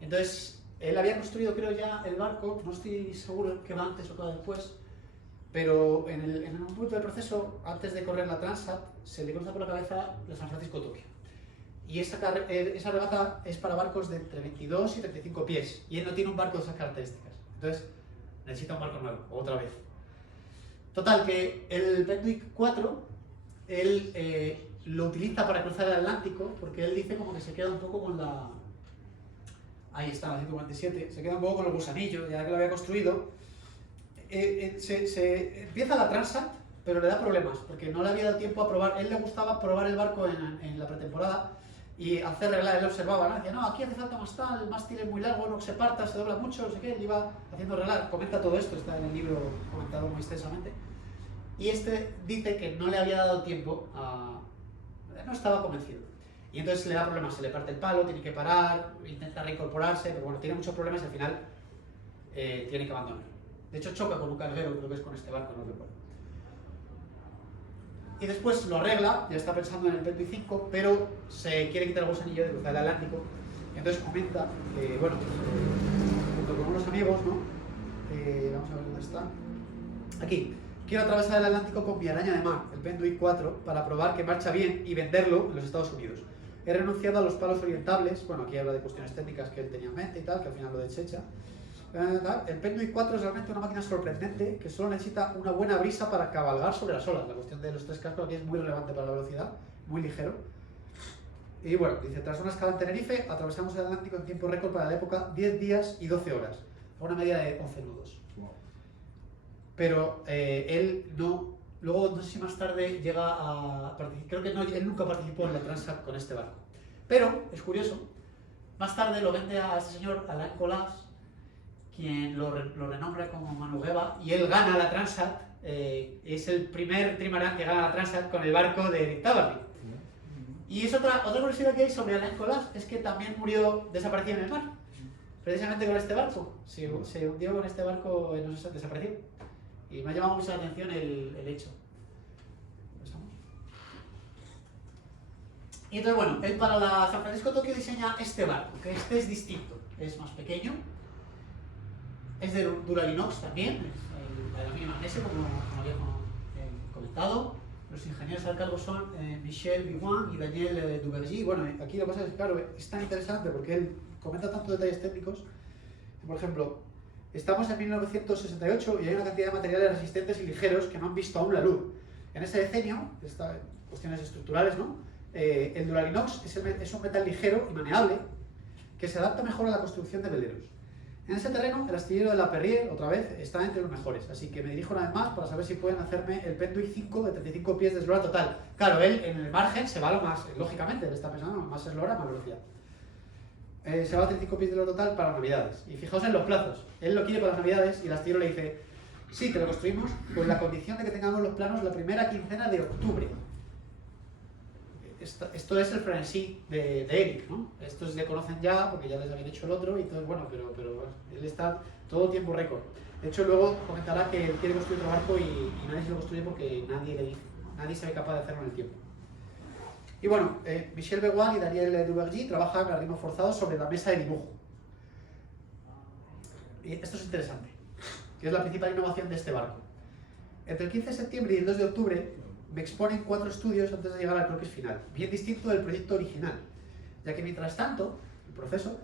Entonces, él había construido, creo ya, el barco, no estoy seguro que va antes o que va después, pero en un punto del proceso, antes de correr la Transat, se le cruza por la cabeza la San Francisco-Tokio. Y esa regata es para barcos de entre 22 y 35 pies, y él no tiene un barco de esas características. Entonces, necesita un barco nuevo, otra vez. Total, que el Penduic 4, él lo utiliza para cruzar el Atlántico, porque él dice como que se queda un poco con la... Ahí está, la 147, se queda un poco con los gusanillos, ya que lo había construido. Empieza la Transat, pero le da problemas, porque no le había dado tiempo a probar. Él le gustaba probar el barco en la pretemporada y hacer reglar. Él observaba, ¿no? Decía, no, aquí hace falta más tal, el mástil es muy largo, no se parta, se dobla mucho, no sé qué. Él iba haciendo reglar. Comenta todo esto, está en el libro comentado muy extensamente. Y dice que no le había dado tiempo a... No estaba convencido. Y entonces le da problemas, se le parte el palo, tiene que parar, intenta reincorporarse, pero bueno, tiene muchos problemas y al final tiene que abandonar. De hecho choca con un carguero, creo que es con este barco, no recuerdo. Y después lo arregla, ya está pensando en el Penduic 5, pero se quiere quitar el gusanillo de cruzar el Atlántico. Y entonces comenta que, bueno, junto con unos amigos, ¿no? Vamos a ver dónde está. Aquí. quiero atravesar el Atlántico con mi araña de mar, el Pendwick 4, para probar que marcha bien y venderlo en los Estados Unidos. He renunciado a los palos orientables, bueno, aquí habla de cuestiones técnicas que él tenía en mente y tal, que al final lo desecha. El Pendwick 4 es realmente una máquina sorprendente que solo necesita una buena brisa para cabalgar sobre las olas. La cuestión de los 3 cascos aquí es muy relevante para la velocidad, muy ligero. Y bueno, dice, tras una escala en Tenerife, atravesamos el Atlántico en tiempo récord para la época, 10 días y 12 horas, a una media de 11 nudos. Pero él no, luego no sé si más tarde llega a participar, creo que no, él nunca participó en la Transat con este barco. Pero, es curioso, más tarde lo vende a este señor, Alain Colas, quien lo renombra como Manu Gueva, y él gana la Transat, es el primer trimarán que gana la Transat con el barco de Eric Tabarly. Y es otra curiosidad que hay sobre Alain Colas, es que también murió desaparecido en el mar, precisamente con este barco, se hundió con este barco, no sé, desapareció. Y me ha llamado mucho la atención el hecho. Y entonces, bueno, él para la San Francisco-Tokio diseña este barco, que este es distinto, es más pequeño, es de Duralinox también, es el aluminio magnesio, como había comentado. Los ingenieros al cargo son Michel Biwan y Daniel Duvergy. Bueno, aquí lo que pasa es que, claro, es tan interesante porque él comenta tantos detalles técnicos. Por ejemplo, estamos en 1968 y hay una cantidad de materiales resistentes y ligeros que no han visto aún la luz. En ese decenio, cuestiones estructurales, ¿no? El Duralinox es un metal ligero y maneable que se adapta mejor a la construcción de veleros. En ese terreno, el astillero de la Perrier, otra vez, está entre los mejores, así que me dirijo una vez más para saber si pueden hacerme el Pendwick 5 de 35 pies de eslora total. Claro, él en el margen se va a lo más, lógicamente, él está pensando más eslora, más velocidad. Se va a 35 pies de eslora total para Navidades. Y fijaos en los plazos, él lo quiere para las Navidades y el astillero le dice, sí, que lo construimos con la condición de que tengamos los planos la primera quincena de octubre. Esto es el frenesí de Eric, ¿no? Estos le conocen ya porque ya les habían hecho el otro y todo, bueno, pero él está todo tiempo récord. De hecho, luego comentará que él quiere construir otro barco y nadie se lo construye porque nadie se ve capaz de hacerlo en el tiempo. Y bueno, Michel Beguin y Daniel Duvergy trabajan a ritmo forzado sobre la mesa de dibujo. Y esto es interesante, que es la principal innovación de este barco. Entre el 15 de septiembre y el 2 de octubre me exponen 4 estudios antes de llegar al croquis final, bien distinto del proyecto original, ya que mientras tanto, el proceso,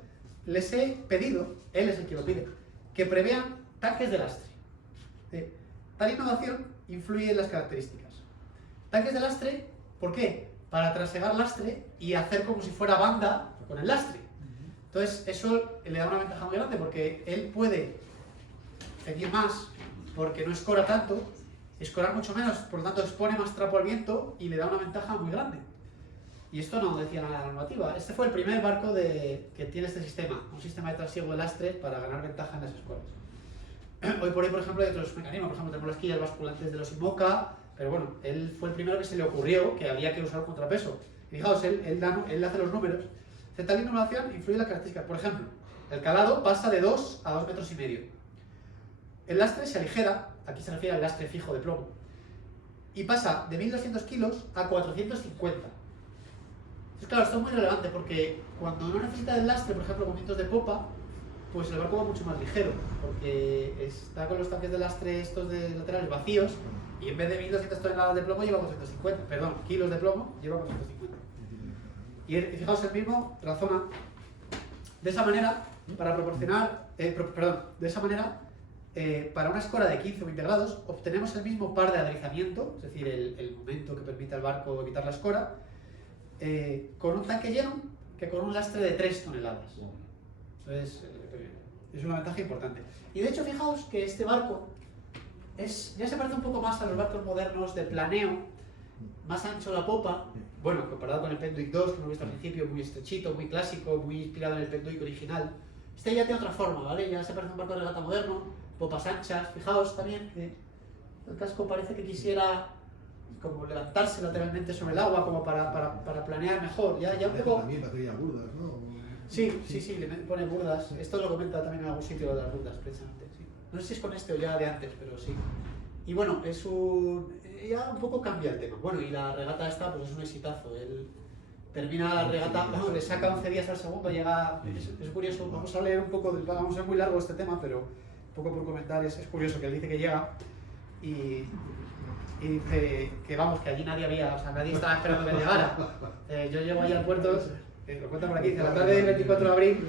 les he pedido, él es el que lo pide, que prevean tanques de lastre. Tal innovación influye en las características. Tanques de lastre, ¿por qué? Para trasegar lastre y hacer como si fuera banda con el lastre. Entonces, eso le da una ventaja muy grande porque él puede ceñir más porque no escora tanto, escorar mucho menos, por lo tanto expone más trapo al viento y le da una ventaja muy grande. Y esto no decía nada de la normativa. Este fue el primer barco que tiene este sistema, un sistema de trasiego de lastre para ganar ventaja en las escoras. Hoy por hoy, por ejemplo, hay otros mecanismos, por ejemplo, tenemos las quillas basculantes de los IMOCA, pero bueno, él fue el primero que se le ocurrió que había que usar contrapeso. Y fijaos, él hace los números. Tal innovación influye en las características. Por ejemplo, el calado pasa de 2 a 2,5 metros. El lastre se aligera, aquí se refiere al lastre fijo de plomo, y pasa de 1200 kilos a 450. Entonces, claro, esto es muy relevante porque cuando no necesita el lastre, por ejemplo, con vientos de popa, pues el barco va mucho más ligero, porque está con los tanques de lastre estos de laterales vacíos, y en vez de 1200 toneladas de plomo lleva 450, perdón, kilos de plomo lleva 450. Y fijaos, él mismo razona de esa manera para proporcionar, de esa manera, para una escora de 15 o 20 grados, obtenemos el mismo par de aderezamiento, es decir, el momento que permite al barco evitar la escora, con un tanque lleno que con un lastre de 3 toneladas. Entonces, es una ventaja importante. Y de hecho, fijaos que este barco ya se parece un poco más a los barcos modernos de planeo, más ancho la popa, bueno, comparado con el Pendwick 2, que hemos visto al principio, muy estrechito, muy clásico, muy inspirado en el Pendwick original. Este ya tiene otra forma, ¿vale? Ya se parece a un barco de regata moderno, popas anchas. Fijaos también que el casco parece que quisiera como levantarse lateralmente sobre el agua, como para planear mejor. Ya un poco... También batería burdas, ¿no? Sí, le pone burdas. Esto lo comenta también en algún sitio de las burdas, precisamente. Sí. No sé si es con este o ya de antes, pero sí. Y bueno, ya un poco cambia el tema. Bueno, y la regata esta, pues es un exitazo. Él termina la regata, bueno, le saca 11 días al segundo, llega... Es curioso, vamos a leer un poco, vamos a ser muy largo este tema, pero un poco por comentar, es curioso que él dice que llega y dice que vamos, que allí nadie había, o sea, nadie estaba esperando que llegara. Yo llego allí al puerto, lo cuenta por aquí, dice, la tarde del 24 de abril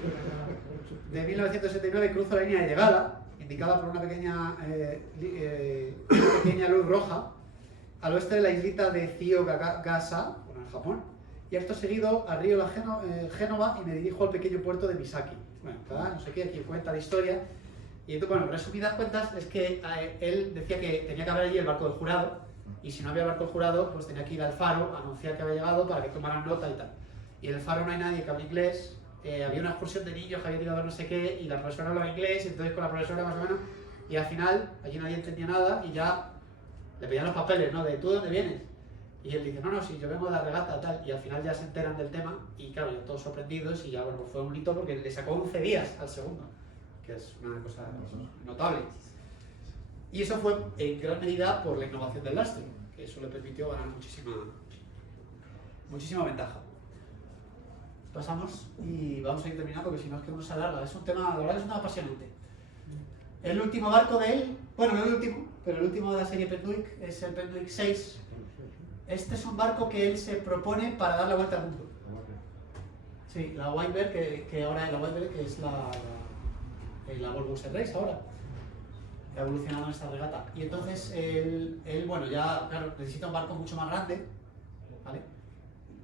de 1979 cruzo la línea de llegada, indicada por una pequeña luz roja, al oeste de la islita de Zio-Gasa, bueno, en Japón, y acto seguido al río Génova y me dirijo al pequeño puerto de Misaki. Bueno, no sé qué, aquí cuenta la historia. Y entonces, bueno, resumidas cuentas, es que él decía que tenía que haber allí el barco del jurado, y si no había barco del jurado, pues tenía que ir al faro a anunciar que había llegado para que tomaran nota y tal. Y en el faro no hay nadie que hable inglés, había una excursión de niños que había ido a ver no sé qué, y la profesora hablaba inglés, y entonces con la profesora más o menos, y al final allí nadie entendía nada, y ya le pedían los papeles, ¿no? De ¿tú de dónde vienes? Y él dice, no, si yo vengo de la regata, tal, y al final ya se enteran del tema, y claro, ya todos sorprendidos, y ya, bueno, fue un hito porque le sacó 11 días al segundo, que es una cosa notable. Y eso fue en gran medida por la innovación del lastre, que eso le permitió ganar muchísima ventaja. Pasamos y vamos a ir terminando porque si no es que uno se alarga. Es un tema, la verdad es un tema apasionante. El último barco de él, bueno, no el último, pero el último de la serie Penduic es el Penduic 6. Este es un barco que él se propone para dar la vuelta al mundo. Sí, la Weinberg, que ahora la Weinberg, que es la Volvo Race ahora, que ha evolucionado en esta regata. Y entonces él, bueno, ya, claro, necesita un barco mucho más grande, ¿vale?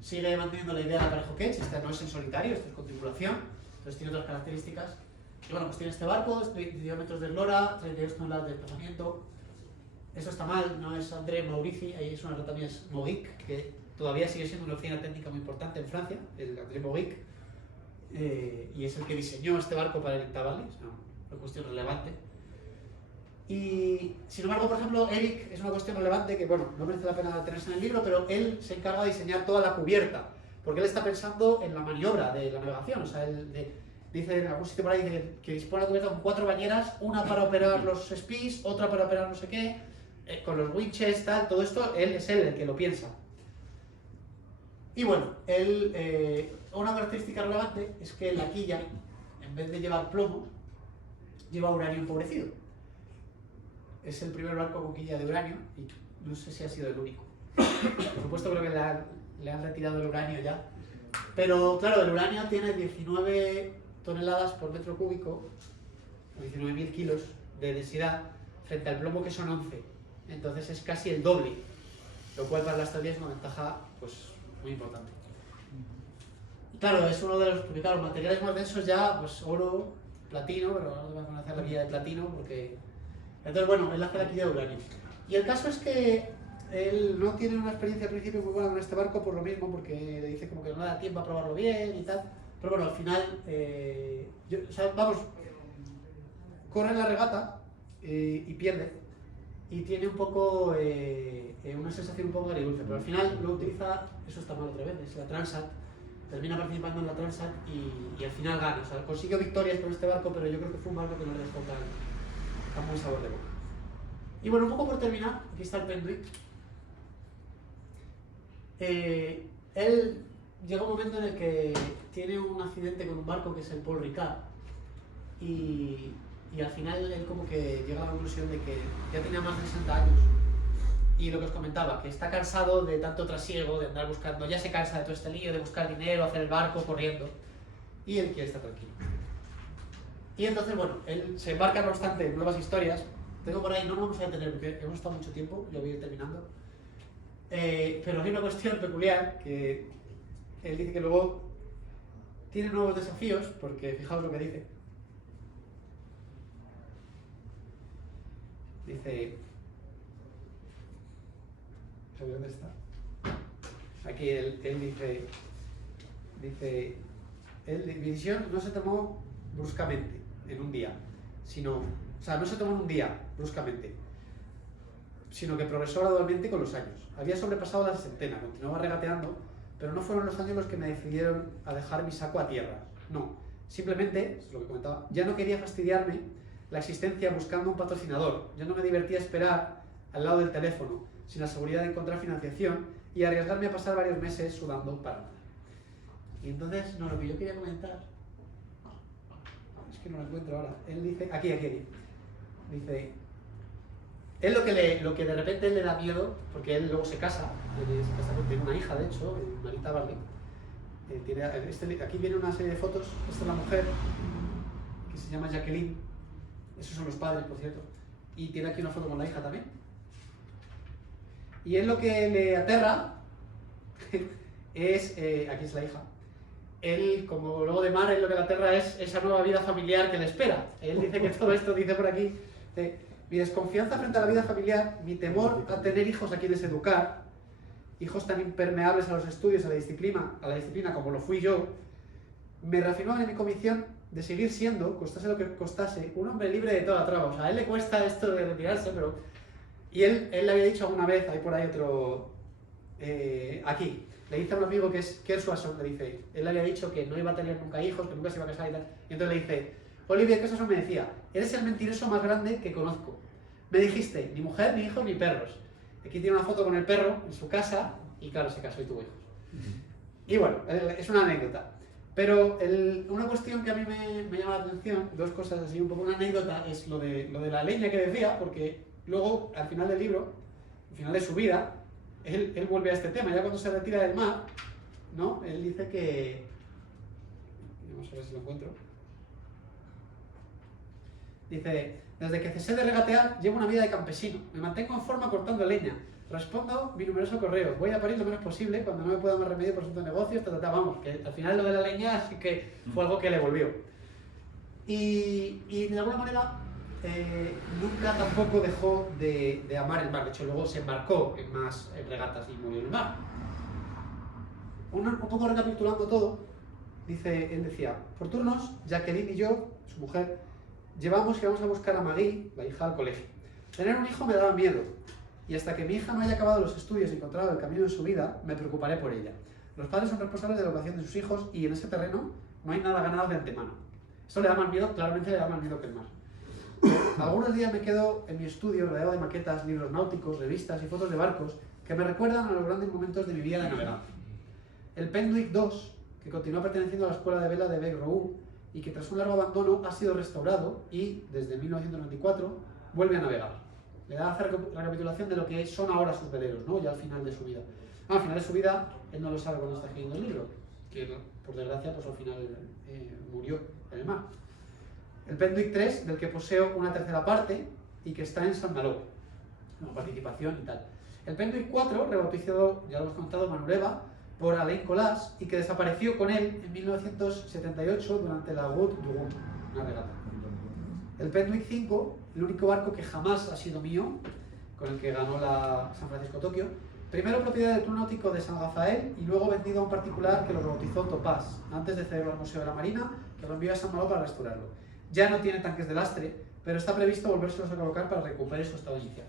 Sigue manteniendo la idea de Parejo Ketch, este no es en solitario, esto es con tripulación, entonces tiene otras características. Y bueno, pues tiene este barco, 22 metros de eslora, 32 toneladas de desplazamiento. Eso está mal, no es André Maurici, ahí es una regata mía, es Mauric, que todavía sigue siendo una oficina técnica muy importante en Francia, el André Mauric, y es el que diseñó este barco para el Intavale, es una cuestión relevante. Y sin embargo, por ejemplo, Eric es una cuestión relevante que, bueno, no merece la pena tenerse en el libro, pero él se encarga de diseñar toda la cubierta, porque él está pensando en la maniobra de la navegación, o sea, él dice en algún sitio por ahí que dispone la cubierta con 4 bañeras, una para operar los speeds, otra para operar no sé qué, con los winches, tal, todo esto, él es el que lo piensa. Y bueno, una característica relevante es que la quilla, en vez de llevar plomo, lleva uranio empobrecido. Es el primer barco con quilla de uranio y no sé si ha sido el único. Por supuesto creo que le han retirado el uranio ya. Pero claro, el uranio tiene 19 toneladas por metro cúbico, 19.000 kilos de densidad, frente al plomo que son 11. Entonces es casi el doble, lo cual para la estabilidad es una ventaja pues, muy importante. Claro, es uno de los, porque claro, los materiales más densos ya, pues oro, platino, pero ahora vamos a hacer la quilla de platino porque... Entonces, bueno, él hace la quilla de uranio. Y el caso es que él no tiene una experiencia al principio muy buena con este barco por lo mismo, porque le dice como que no da tiempo a probarlo bien y tal. Pero bueno, al final, o sea, vamos, corre en la regata y pierde. Y tiene un poco, una sensación un poco agridulce, pero al final lo utiliza, eso está mal otra vez, es la Transat. Termina participando en la Transat y al final gana. O sea, consiguió victorias con este barco, pero yo creo que fue un barco que no le dejó tan buen sabor de boca. Y bueno, un poco por terminar, aquí está el Penduic. Él llega un momento en el que tiene un accidente con un barco que es el Paul Ricard y al final él como que llega a la conclusión de que ya tenía más de 60 años y lo que os comentaba, que está cansado de tanto trasiego, de andar buscando, ya se cansa de todo este lío, de buscar dinero, hacer el barco, corriendo, y él quiere estar tranquilo. Y entonces, bueno, él se embarca no obstante en nuevas historias. Tengo por ahí, no nos vamos a detener porque hemos estado mucho tiempo, yo voy a ir terminando. Pero hay una cuestión peculiar que él dice que luego tiene nuevos desafíos, porque fijaos lo que dice. Dice... ¿Sabes dónde está? Aquí él dice, mi decisión no se tomó bruscamente, en un día, sino, o sea, no se tomó en un día, bruscamente, sino que progresó gradualmente con los años. Había sobrepasado la 60, continuaba regateando, pero no fueron los años los que me decidieron a dejar mi saco a tierra. No, simplemente, es lo que comentaba, ya no quería fastidiarme la existencia buscando un patrocinador. Ya no me divertía esperar al lado del teléfono, sin la seguridad de encontrar financiación y arriesgarme a pasar varios meses sudando para nada. Y entonces, no, lo que yo quería comentar, es que no lo encuentro ahora. Él dice, aquí. Dice, Él lo que de repente le da miedo, porque él luego se casa, tiene una hija de hecho, Marita Barley. Aquí viene una serie de fotos, esta es la mujer, que se llama Jacqueline, esos son los padres por cierto, y tiene aquí una foto con la hija también. Y él lo que le aterra es, aquí es la hija, él como lobo de mar, él lo que le aterra es esa nueva vida familiar que le espera. Él dice que todo esto, dice por aquí, mi desconfianza frente a la vida familiar, mi temor a tener hijos a quienes educar, hijos tan impermeables a los estudios, a la disciplina como lo fui yo, me reafirmaba en mi convicción de seguir siendo, costase lo que costase, un hombre libre de toda traba. O sea, a él le cuesta esto de retirarse, pero... Y él le había dicho alguna vez, hay por ahí otro... aquí, le dice a un amigo que es Kerr Swanson, le dice, él le había dicho que no iba a tener nunca hijos, que nunca se iba a casar y tal, y entonces le dice, Olivier Kerr Swanson me decía, eres el mentiroso más grande que conozco. Me dijiste, ni mujer, ni hijos, ni perros. Aquí tiene una foto con el perro en su casa, y claro, se casó y tuvo hijos. Y bueno, es una anécdota. Pero una cuestión que a mí me llama la atención, dos cosas así, un poco una anécdota, es lo de la leña que decía, porque luego, al final del libro, al final de su vida, él vuelve a este tema. Ya cuando se retira del mar, ¿no? Él dice que... Vamos a ver si lo encuentro. Dice, desde que cesé de regatear, llevo una vida de campesino. Me mantengo en forma cortando leña. Respondo mi numeroso correo. Voy a París lo menos posible cuando no me pueda más remedio por asuntos de negocios, vamos, que al final lo de la leña sí que fue algo que le volvió. Y de alguna manera nunca tampoco dejó de amar el mar. De hecho, luego se embarcó en más regatas y murió en el mar. Un poco recapitulando todo, él decía, por turnos, Jacqueline y yo, su mujer, llevamos que vamos a buscar a Maggie, la hija, al colegio. Tener un hijo me daba miedo. Y hasta que mi hija no haya acabado los estudios y encontrado el camino de su vida, me preocuparé por ella. Los padres son responsables de la educación de sus hijos y en ese terreno no hay nada ganado de antemano. Esto le da más miedo, claramente le da más miedo que el mar. Algunos días me quedo en mi estudio rodeado de maquetas, libros náuticos, revistas y fotos de barcos que me recuerdan a los grandes momentos de mi vida de navegante. El Penduic II, que continúa perteneciendo a la escuela de vela de Bec-Roux y que tras un largo abandono ha sido restaurado y, desde 1994, vuelve a navegar. Le da la recapitulación de lo que son ahora sus veleros, ¿no? Ya al final de su vida. Al final de su vida, él no lo sabe cuando está escribiendo el libro, que por desgracia, pues al final murió en el mar. El Penduic III, del que poseo una tercera parte y que está en San Malo, con participación y tal. El Penduic IV, rebautizado, ya lo hemos contado, Manureva, por Alain Colas y que desapareció con él en 1978 durante la Route du Rhum, una regata. El Penduic V, el único barco que jamás ha sido mío, con el que ganó la San Francisco-Tokio, primero propiedad del Club Náutico de San Rafael y luego vendido a un particular que lo rebautizó Topaz, antes de cederlo al Museo de la Marina, que lo envió a San Malo para restaurarlo. Ya no tiene tanques de lastre, pero está previsto volvérselos a colocar para recuperar su estado inicial.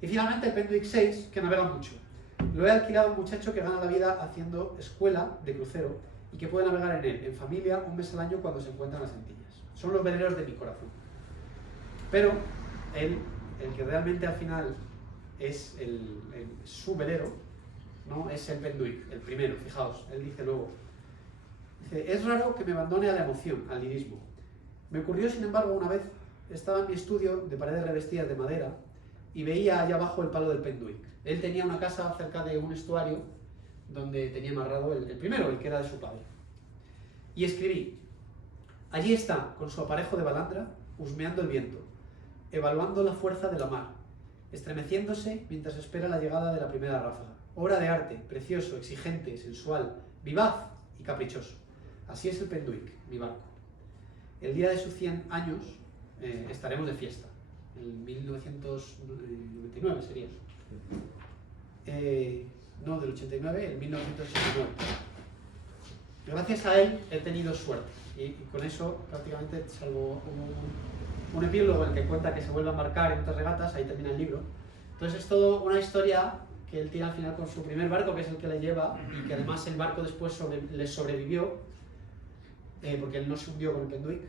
Y finalmente el Penduic VI, que navega mucho. Lo he alquilado a un muchacho que gana la vida haciendo escuela de crucero y que puede navegar en él, en familia, un mes al año cuando se encuentra en las Antillas. Son los veleros de mi corazón. Pero él, el que realmente al final es su velero, ¿no? Es el Penduic, el primero, fijaos, él dice luego. Dice, es raro que me abandone a la emoción, al lirismo. Me ocurrió, sin embargo, una vez, estaba en mi estudio de paredes revestidas de madera y veía allá abajo el palo del Penduic. Él tenía una casa cerca de un estuario donde tenía amarrado el primero, el que era de su padre. Y escribí, allí está, con su aparejo de balandra, husmeando el viento, evaluando la fuerza de la mar, estremeciéndose mientras espera la llegada de la primera ráfaga. Obra de arte, precioso, exigente, sensual, vivaz y caprichoso. Así es el Penduic, mi barco. El día de sus 100 años estaremos de fiesta, en 1999 sería. No, del 89, en 1989. Gracias a él he tenido suerte y con eso prácticamente, salvo un epílogo en el que cuenta que se vuelve a embarcar en otras regatas, ahí termina el libro. Entonces es todo una historia que él tiene al final con su primer barco, que es el que le lleva, y que además el barco después le sobrevivió, porque él no se hundió con el Penduic,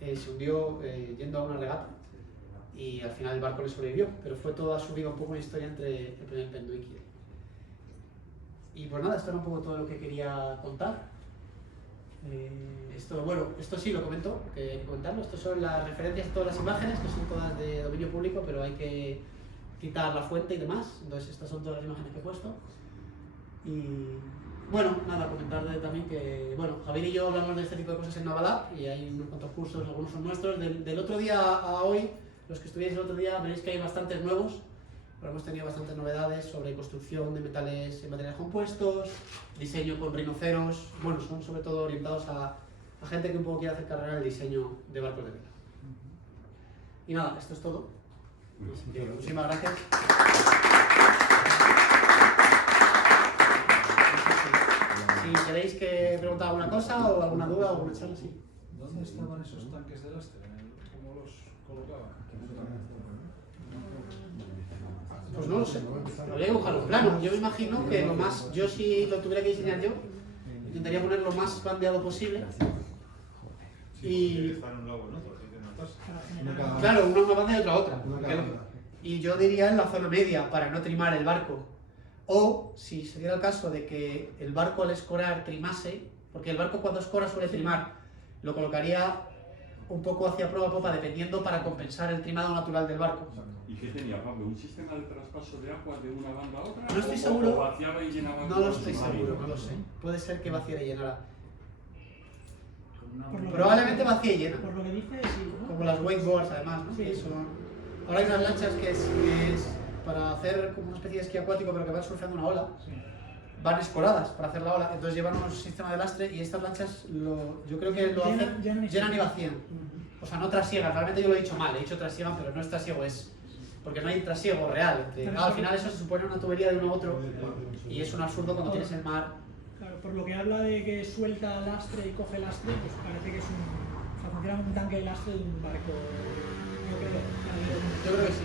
se hundió yendo a una regata, y al final el barco le sobrevivió, pero fue toda su vida un poco una historia entre el primer Penduic y él. Y pues nada, esto era un poco todo lo que quería contar. Esto sí lo comento, que hay que comentarlo. Estas son las referencias de todas las imágenes, que son todas de dominio público, pero hay que citar la fuente y demás. Entonces estas son todas las imágenes que he puesto. Y bueno, nada, comentar también que, bueno, Javier y yo hablamos de este tipo de cosas en Navalab y hay unos cuantos cursos, algunos son nuestros. Del otro día a hoy, los que estudiáis el otro día, veréis que hay bastantes nuevos. Pero hemos tenido bastantes novedades sobre construcción de metales en materiales compuestos, diseño con rinoceros. Bueno, son sobre todo orientados a gente que un poco quiere hacer carrera en el diseño de barcos de vela. Y nada, esto es todo. Así que muchísimas gracias. Si queréis que preguntar alguna cosa o alguna duda o alguna charla, sí. ¿Dónde estaban esos tanques de lastre? ¿Cómo los colocaban? Pues no lo sé, habría que buscar un plano. Yo me imagino que lo más, yo si lo tuviera que diseñar yo, intentaría poner lo más bandeado posible. Y Están en un lado, ¿no? claro, una banda y otra otra. Una cada banda. Y yo diría en la zona media para no trimar el barco. O si se diera el caso de que el barco al escorar trimase, porque el barco cuando escora suele trimar, lo colocaría un poco hacia proa popa dependiendo para compensar el trimado natural del barco. ¿Y qué tenía, Pablo? ¿Un sistema de traspaso de agua de una banda a otra? No estoy ¿O seguro. vaciaba y llenaba No con lo los estoy submarinos? seguro, no lo sé. Puede ser que vaciara y llenara. Por lo que- Probablemente vacía y llena. Por lo que dice, sí, ¿no? Como las wakeboards además, ¿no? Sí. Que son... Ahora hay unas lanchas que es para hacer como una especie de esquí acuático pero que van surfeando una ola. Sí. Van escoradas para hacer la ola, entonces llevan un sistema de lastre y estas lanchas yo creo que lo hacen, llenan y vacían. O sea, no trasiegan, realmente yo lo he dicho mal, he dicho trasiegan, pero no es trasiego, es porque no hay trasiego real. Al final eso se supone una tubería de uno a otro y es un absurdo cuando tienes el mar. Claro, por lo que habla de que suelta lastre y coge lastre, pues parece que es o sea, funciona como un tanque de lastre de un barco. Yo creo. Yo creo que sí.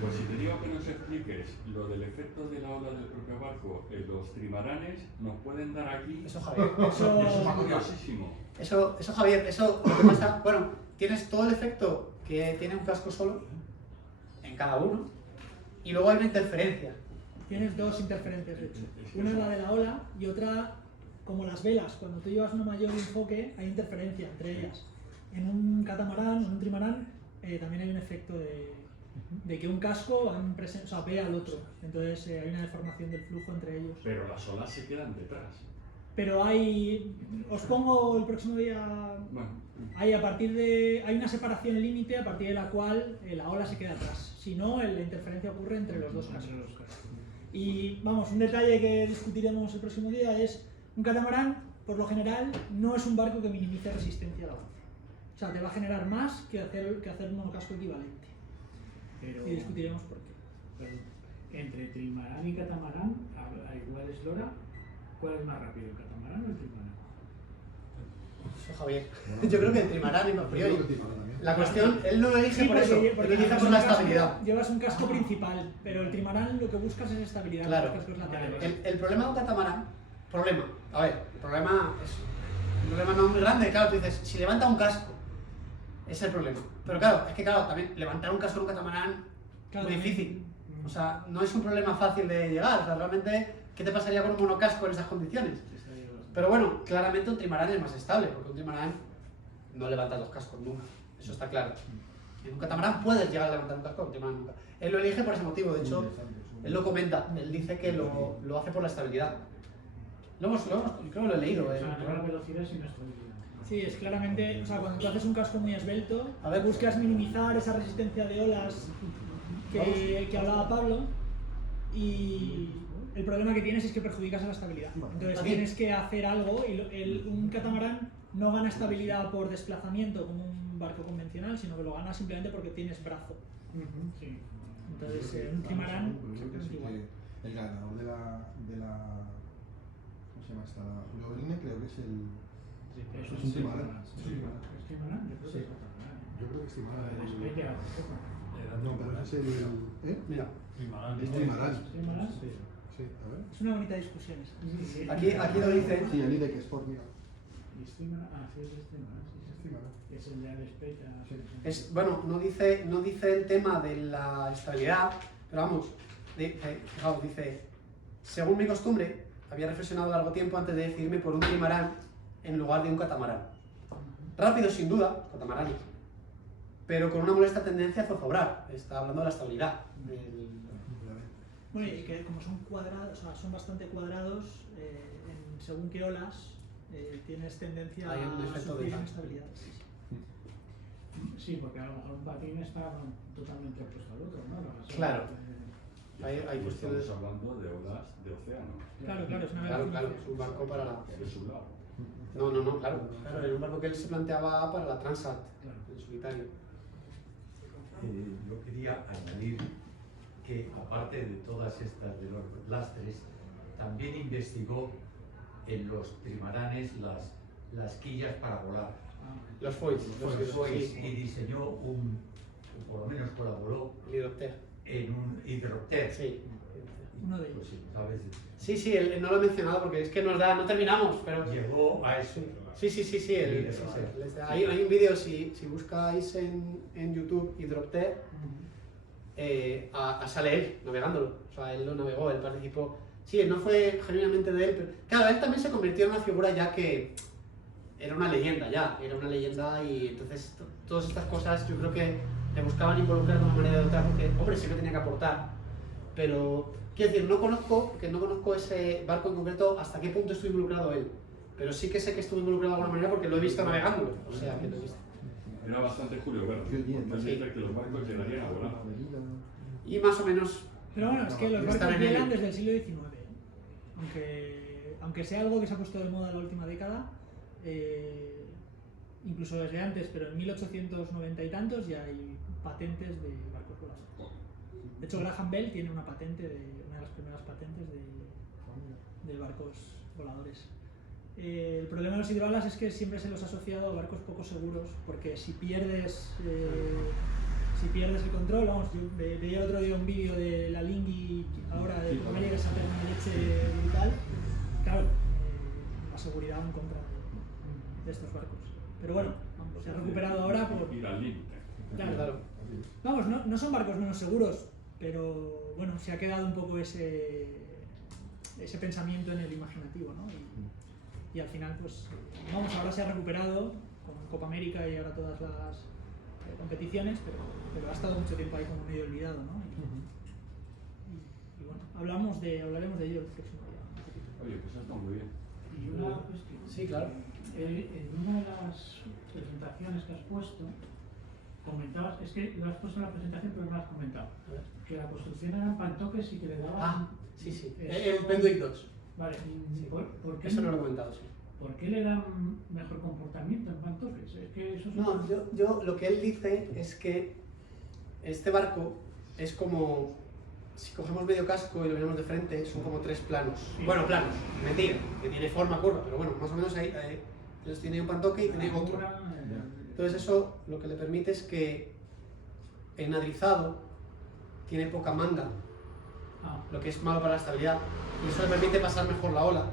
Pues si te digo que nos expliques lo del efecto de la ola del propio barco en los trimaranes, nos pueden dar aquí. Eso, Javier. Eso es curiosísimo. Eso, Javier, eso lo que pasa, bueno, tienes todo el efecto que tiene un casco solo en cada uno y luego hay una interferencia. Tienes dos interferencias, de hecho. Una es la de la ola y otra, como las velas, cuando tú llevas un mayor enfoque hay interferencia entre ellas. En un catamarán, en un trimarán, también hay un efecto de que un casco ve al otro. Entonces hay una deformación del flujo entre ellos. Pero las olas se quedan detrás. Pero os pongo el próximo día, Bueno, hay una separación límite a partir de la cual la ola se queda atrás. Si no, la interferencia ocurre entre los dos cascos. Y vamos, un detalle que discutiremos el próximo día es un catamarán, por lo general, no es un barco que minimice resistencia al avance. O sea, te va a generar más que hacer un monocasco equivalente. Pero, Y discutiremos por qué. pero entre trimarán y catamarán, a igual eslora, ¿cuál es más rápido, el catamarán o el trimarán? Eso, Javier. Yo creo que el trimarán a priori. Yo creo que trimarán también. La cuestión, él no lo elige Sí, por eso, él lo elige llevas por la un casco- estabilidad. Llevas un casco principal, pero el trimarán lo que buscas es estabilidad en Claro. los cascos laterales. El problema de un catamarán, a ver, el problema es un problema no muy grande, claro, tú dices, si levanta un casco, es el problema. Pero claro, es que también levantar un casco en un catamarán es Claro, muy difícil. O sea, no es un problema fácil de llegar, o sea, realmente, ¿qué te pasaría con un monocasco en esas condiciones? Pero bueno, claramente un trimarán es más estable, porque un trimarán no levanta dos cascos nunca, eso está claro. En un catamarán puedes llegar a levantar un casco, un trimarán nunca. Él lo elige por ese motivo, de hecho, él lo comenta, él dice que lo hace por la estabilidad. Yo creo que lo he leído. O sea, no la velocidad sino estabilidad. Sí, es claramente, o sea, cuando tú haces un casco muy esbelto, A ver. buscas minimizar esa resistencia de olas que hablaba Pablo y el problema que tienes es que perjudicas a la estabilidad. Entonces Aquí. tienes que hacer algo y un catamarán no gana estabilidad por desplazamiento como un barco convencional, sino que lo gana simplemente porque tienes brazo. Sí. Entonces un trimarán Yo creo que sí igual. que el ganador de la ¿cómo se llama esta? Julio Verne creo que es el... Eso es un trimarán. ¿Es trimarán? Yo creo que es catamarán. Yo creo que es trimarán. El Speke era poco. No, pero ese es el... ¿Eh? Mira, Es trimarán. ¿Trimarán? Sí. Sí, a ver. Es una bonita discusión esa. aquí lo dice. Sí, el IDEC Sport, mira. ¿Y es trimarán? Ah, sí, es trimarán. Sí, Es sí. trimarán. Es el de Speke. Sí. Bueno, no dice el tema de la estabilidad, pero vamos, fijaos, dice, según mi costumbre, había reflexionado largo tiempo antes de decidirme por un trimarán en lugar de un catamarán. Rápido sin duda, catamaránico, pero con una molesta tendencia a zozobrar. Está hablando de la estabilidad. Bueno, y que como son cuadrados, o sea, son bastante cuadrados, según qué olas, tienes tendencia Hay un a efecto sufrir de inestabilidad. Sí, porque a lo mejor un patín está totalmente opuesto al otro, ¿no? Claro. Hay cuestiones. Estamos hablando de olas de océano. Claro, claro, es navegación. Claro, es un barco para la. Es un lado. No, claro. Era un barco que él se planteaba para la Transat, en solitario. Yo quería añadir que, aparte de todas estas de los lastres, también investigó en los trimaranes las quillas para volar. Los foils, Y diseñó o por lo menos colaboró el hidropter. en un hidropter. Sí. Uno de Pues ellos. sí, ¿sabes? Sí, él no lo he mencionado porque es que no terminamos, pero. Llegó a eso. Sí, hay un vídeo, si buscáis en YouTube hidropter, sale él navegándolo. O sea, él lo navegó, él participó. Sí, no fue genuinamente de él, pero claro, él también se convirtió en una figura ya que era una leyenda y entonces todas estas cosas yo creo que le buscaban involucrar de una manera o de otra porque, hombre, sí que tenía que aportar, pero quiero decir, no conozco ese barco en concreto hasta qué punto estuvo involucrado él, pero sí que sé que estuvo involucrado de alguna manera porque lo he visto navegándolo, o sea, que lo he visto. Era bastante Julio Verne. Entonces dice que los barcos llegarían a volar. Y más o menos. Pero bueno, es que los Están barcos en ello. vuelan desde el siglo XIX. Aunque sea algo que se ha puesto de moda en la última década, incluso desde antes, pero en 1890 y tantos ya hay patentes de barcos voladores. De hecho, Graham Bell tiene una patente, una de las primeras patentes de barcos voladores. El problema de los hidroalas es que siempre se los ha asociado a barcos poco seguros, porque si pierdes el control, vamos, yo veía otro día un vídeo de la Lingui ahora de cómo llega esa leche brutal, claro, la seguridad en contra de estos barcos. Pero bueno, se ha recuperado ahora por... Ir al límite. Claro. Vamos, no son barcos menos seguros, pero bueno, se ha quedado un poco ese pensamiento en el imaginativo, ¿no? Y al final, pues, vamos, ahora se ha recuperado con Copa América y ahora todas las competiciones, pero ha estado mucho tiempo ahí como medio olvidado, ¿no? Y bueno, hablaremos de ello el próximo día. Oye, pues eso está muy bien. Y una cuestión. Sí, claro. En una de las presentaciones que has puesto, comentabas, es que lo has puesto en la presentación pero no lo has comentado, que la construcción eran pantoques y que le daban... Sí. Eso- El Penduic 2. Vale, Sí. ¿por qué, Eso no lo he comentado, sí. ¿por qué le dan mejor comportamiento en pantoques? Es que eso es No, yo lo que él dice es que este barco es como, si cogemos medio casco y lo miramos de frente, son como tres planos. Sí. Bueno, planos, mentira, que tiene forma curva, pero bueno, más o menos ahí. Entonces tiene un pantoque y tiene otro. Entonces eso lo que le permite es que el nadrizado tiene poca manga, lo que es malo para la estabilidad, y eso le permite pasar mejor la ola,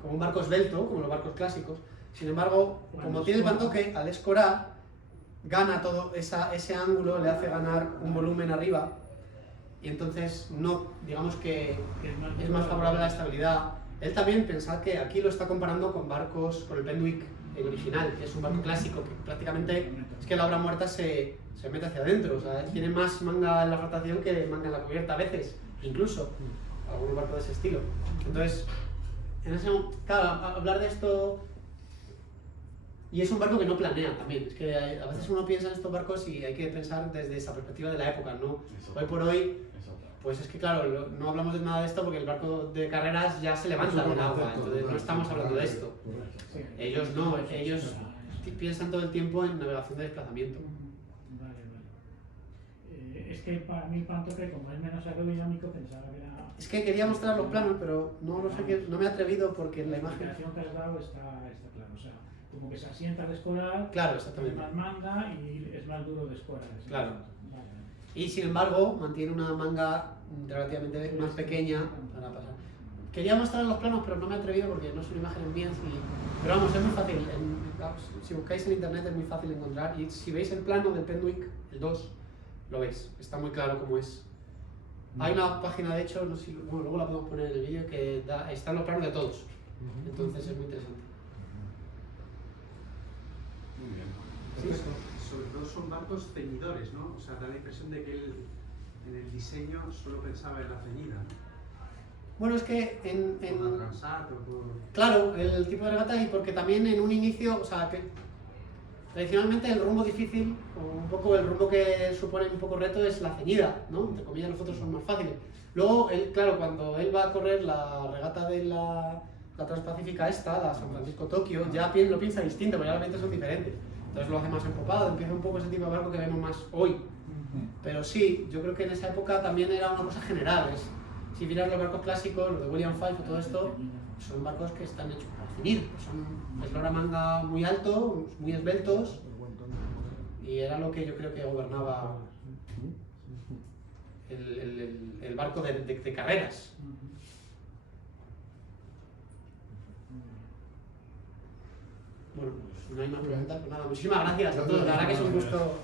como un barco esbelto, como los barcos clásicos. Sin embargo, como tiene el pantoque, al escorar, gana todo ese ángulo, le hace ganar un volumen arriba, y entonces no, digamos que es más favorable a la estabilidad. Él también pensaba que aquí lo está comparando con barcos, con el Penduic, el original, que es un barco clásico, que prácticamente es que la obra muerta se mete hacia adentro, o sea, tiene más manga en la rotación que manga en la cubierta a veces, incluso, algún barco de ese estilo. Entonces, claro, hablar de esto... Y es un barco que no planea también, es que a veces uno piensa en estos barcos y hay que pensar desde esa perspectiva de la época, ¿no? Hoy por hoy, pues es que claro, no hablamos de nada de esto porque el barco de carreras ya se levanta del agua, entonces no estamos hablando de esto. Ellos no, ellos piensan todo el tiempo en navegación de desplazamiento. Vale. Es que para mí el pantoque, como es menos aerodinámico, pensaba que era... Es que quería mostrar los planos, pero no sé no me he atrevido porque en la La imagen... explicación que has dado está claro, o sea, como que se asienta al escorar, Claro, tiene exactamente. más manga y es más duro de escorar. ¿sí? Claro. Vale. Y sin embargo, mantiene una manga relativamente más pequeña para pasar. Quería mostrar los planos, pero no me he atrevido porque no son imágenes mías. Pero vamos, es muy fácil. Si buscáis en internet es muy fácil de encontrar. Y si veis el plano del Penduic, el 2, lo veis. Está muy claro cómo es. Hay una página, de hecho, no sé, bueno, luego la podemos poner en el vídeo, que están los planos de todos. Entonces es muy interesante. sobre todo son barcos ceñidores, ¿no? O sea, da la impresión de que él en el diseño solo pensaba en la ceñida, ¿no? Bueno, es que Por la Transat o por... claro, el tipo de regata y porque también en un inicio, o sea, que tradicionalmente el rumbo difícil, o un poco el rumbo que supone un poco reto es la ceñida, ¿no? Entre comillas los otros son más fáciles. Luego, él, claro, cuando él va a correr la regata de la Transpacífica esta, la San Francisco-Tokio, ya lo piensa distinto, porque ya los vientos son diferentes. Entonces lo hace más empopado, empieza un poco ese tipo de barco que vemos más hoy. Pero sí, yo creo que en esa época también era una cosa general. Si miras los barcos clásicos, los de William Fife o todo esto, son barcos que están hechos para ceñir. Son eslora manga muy alto, muy esbeltos, y era lo que yo creo que gobernaba el barco de carreras. Bueno, pues no hay más preguntas, pues nada, muchísimas gracias a todos, la verdad que es un gusto.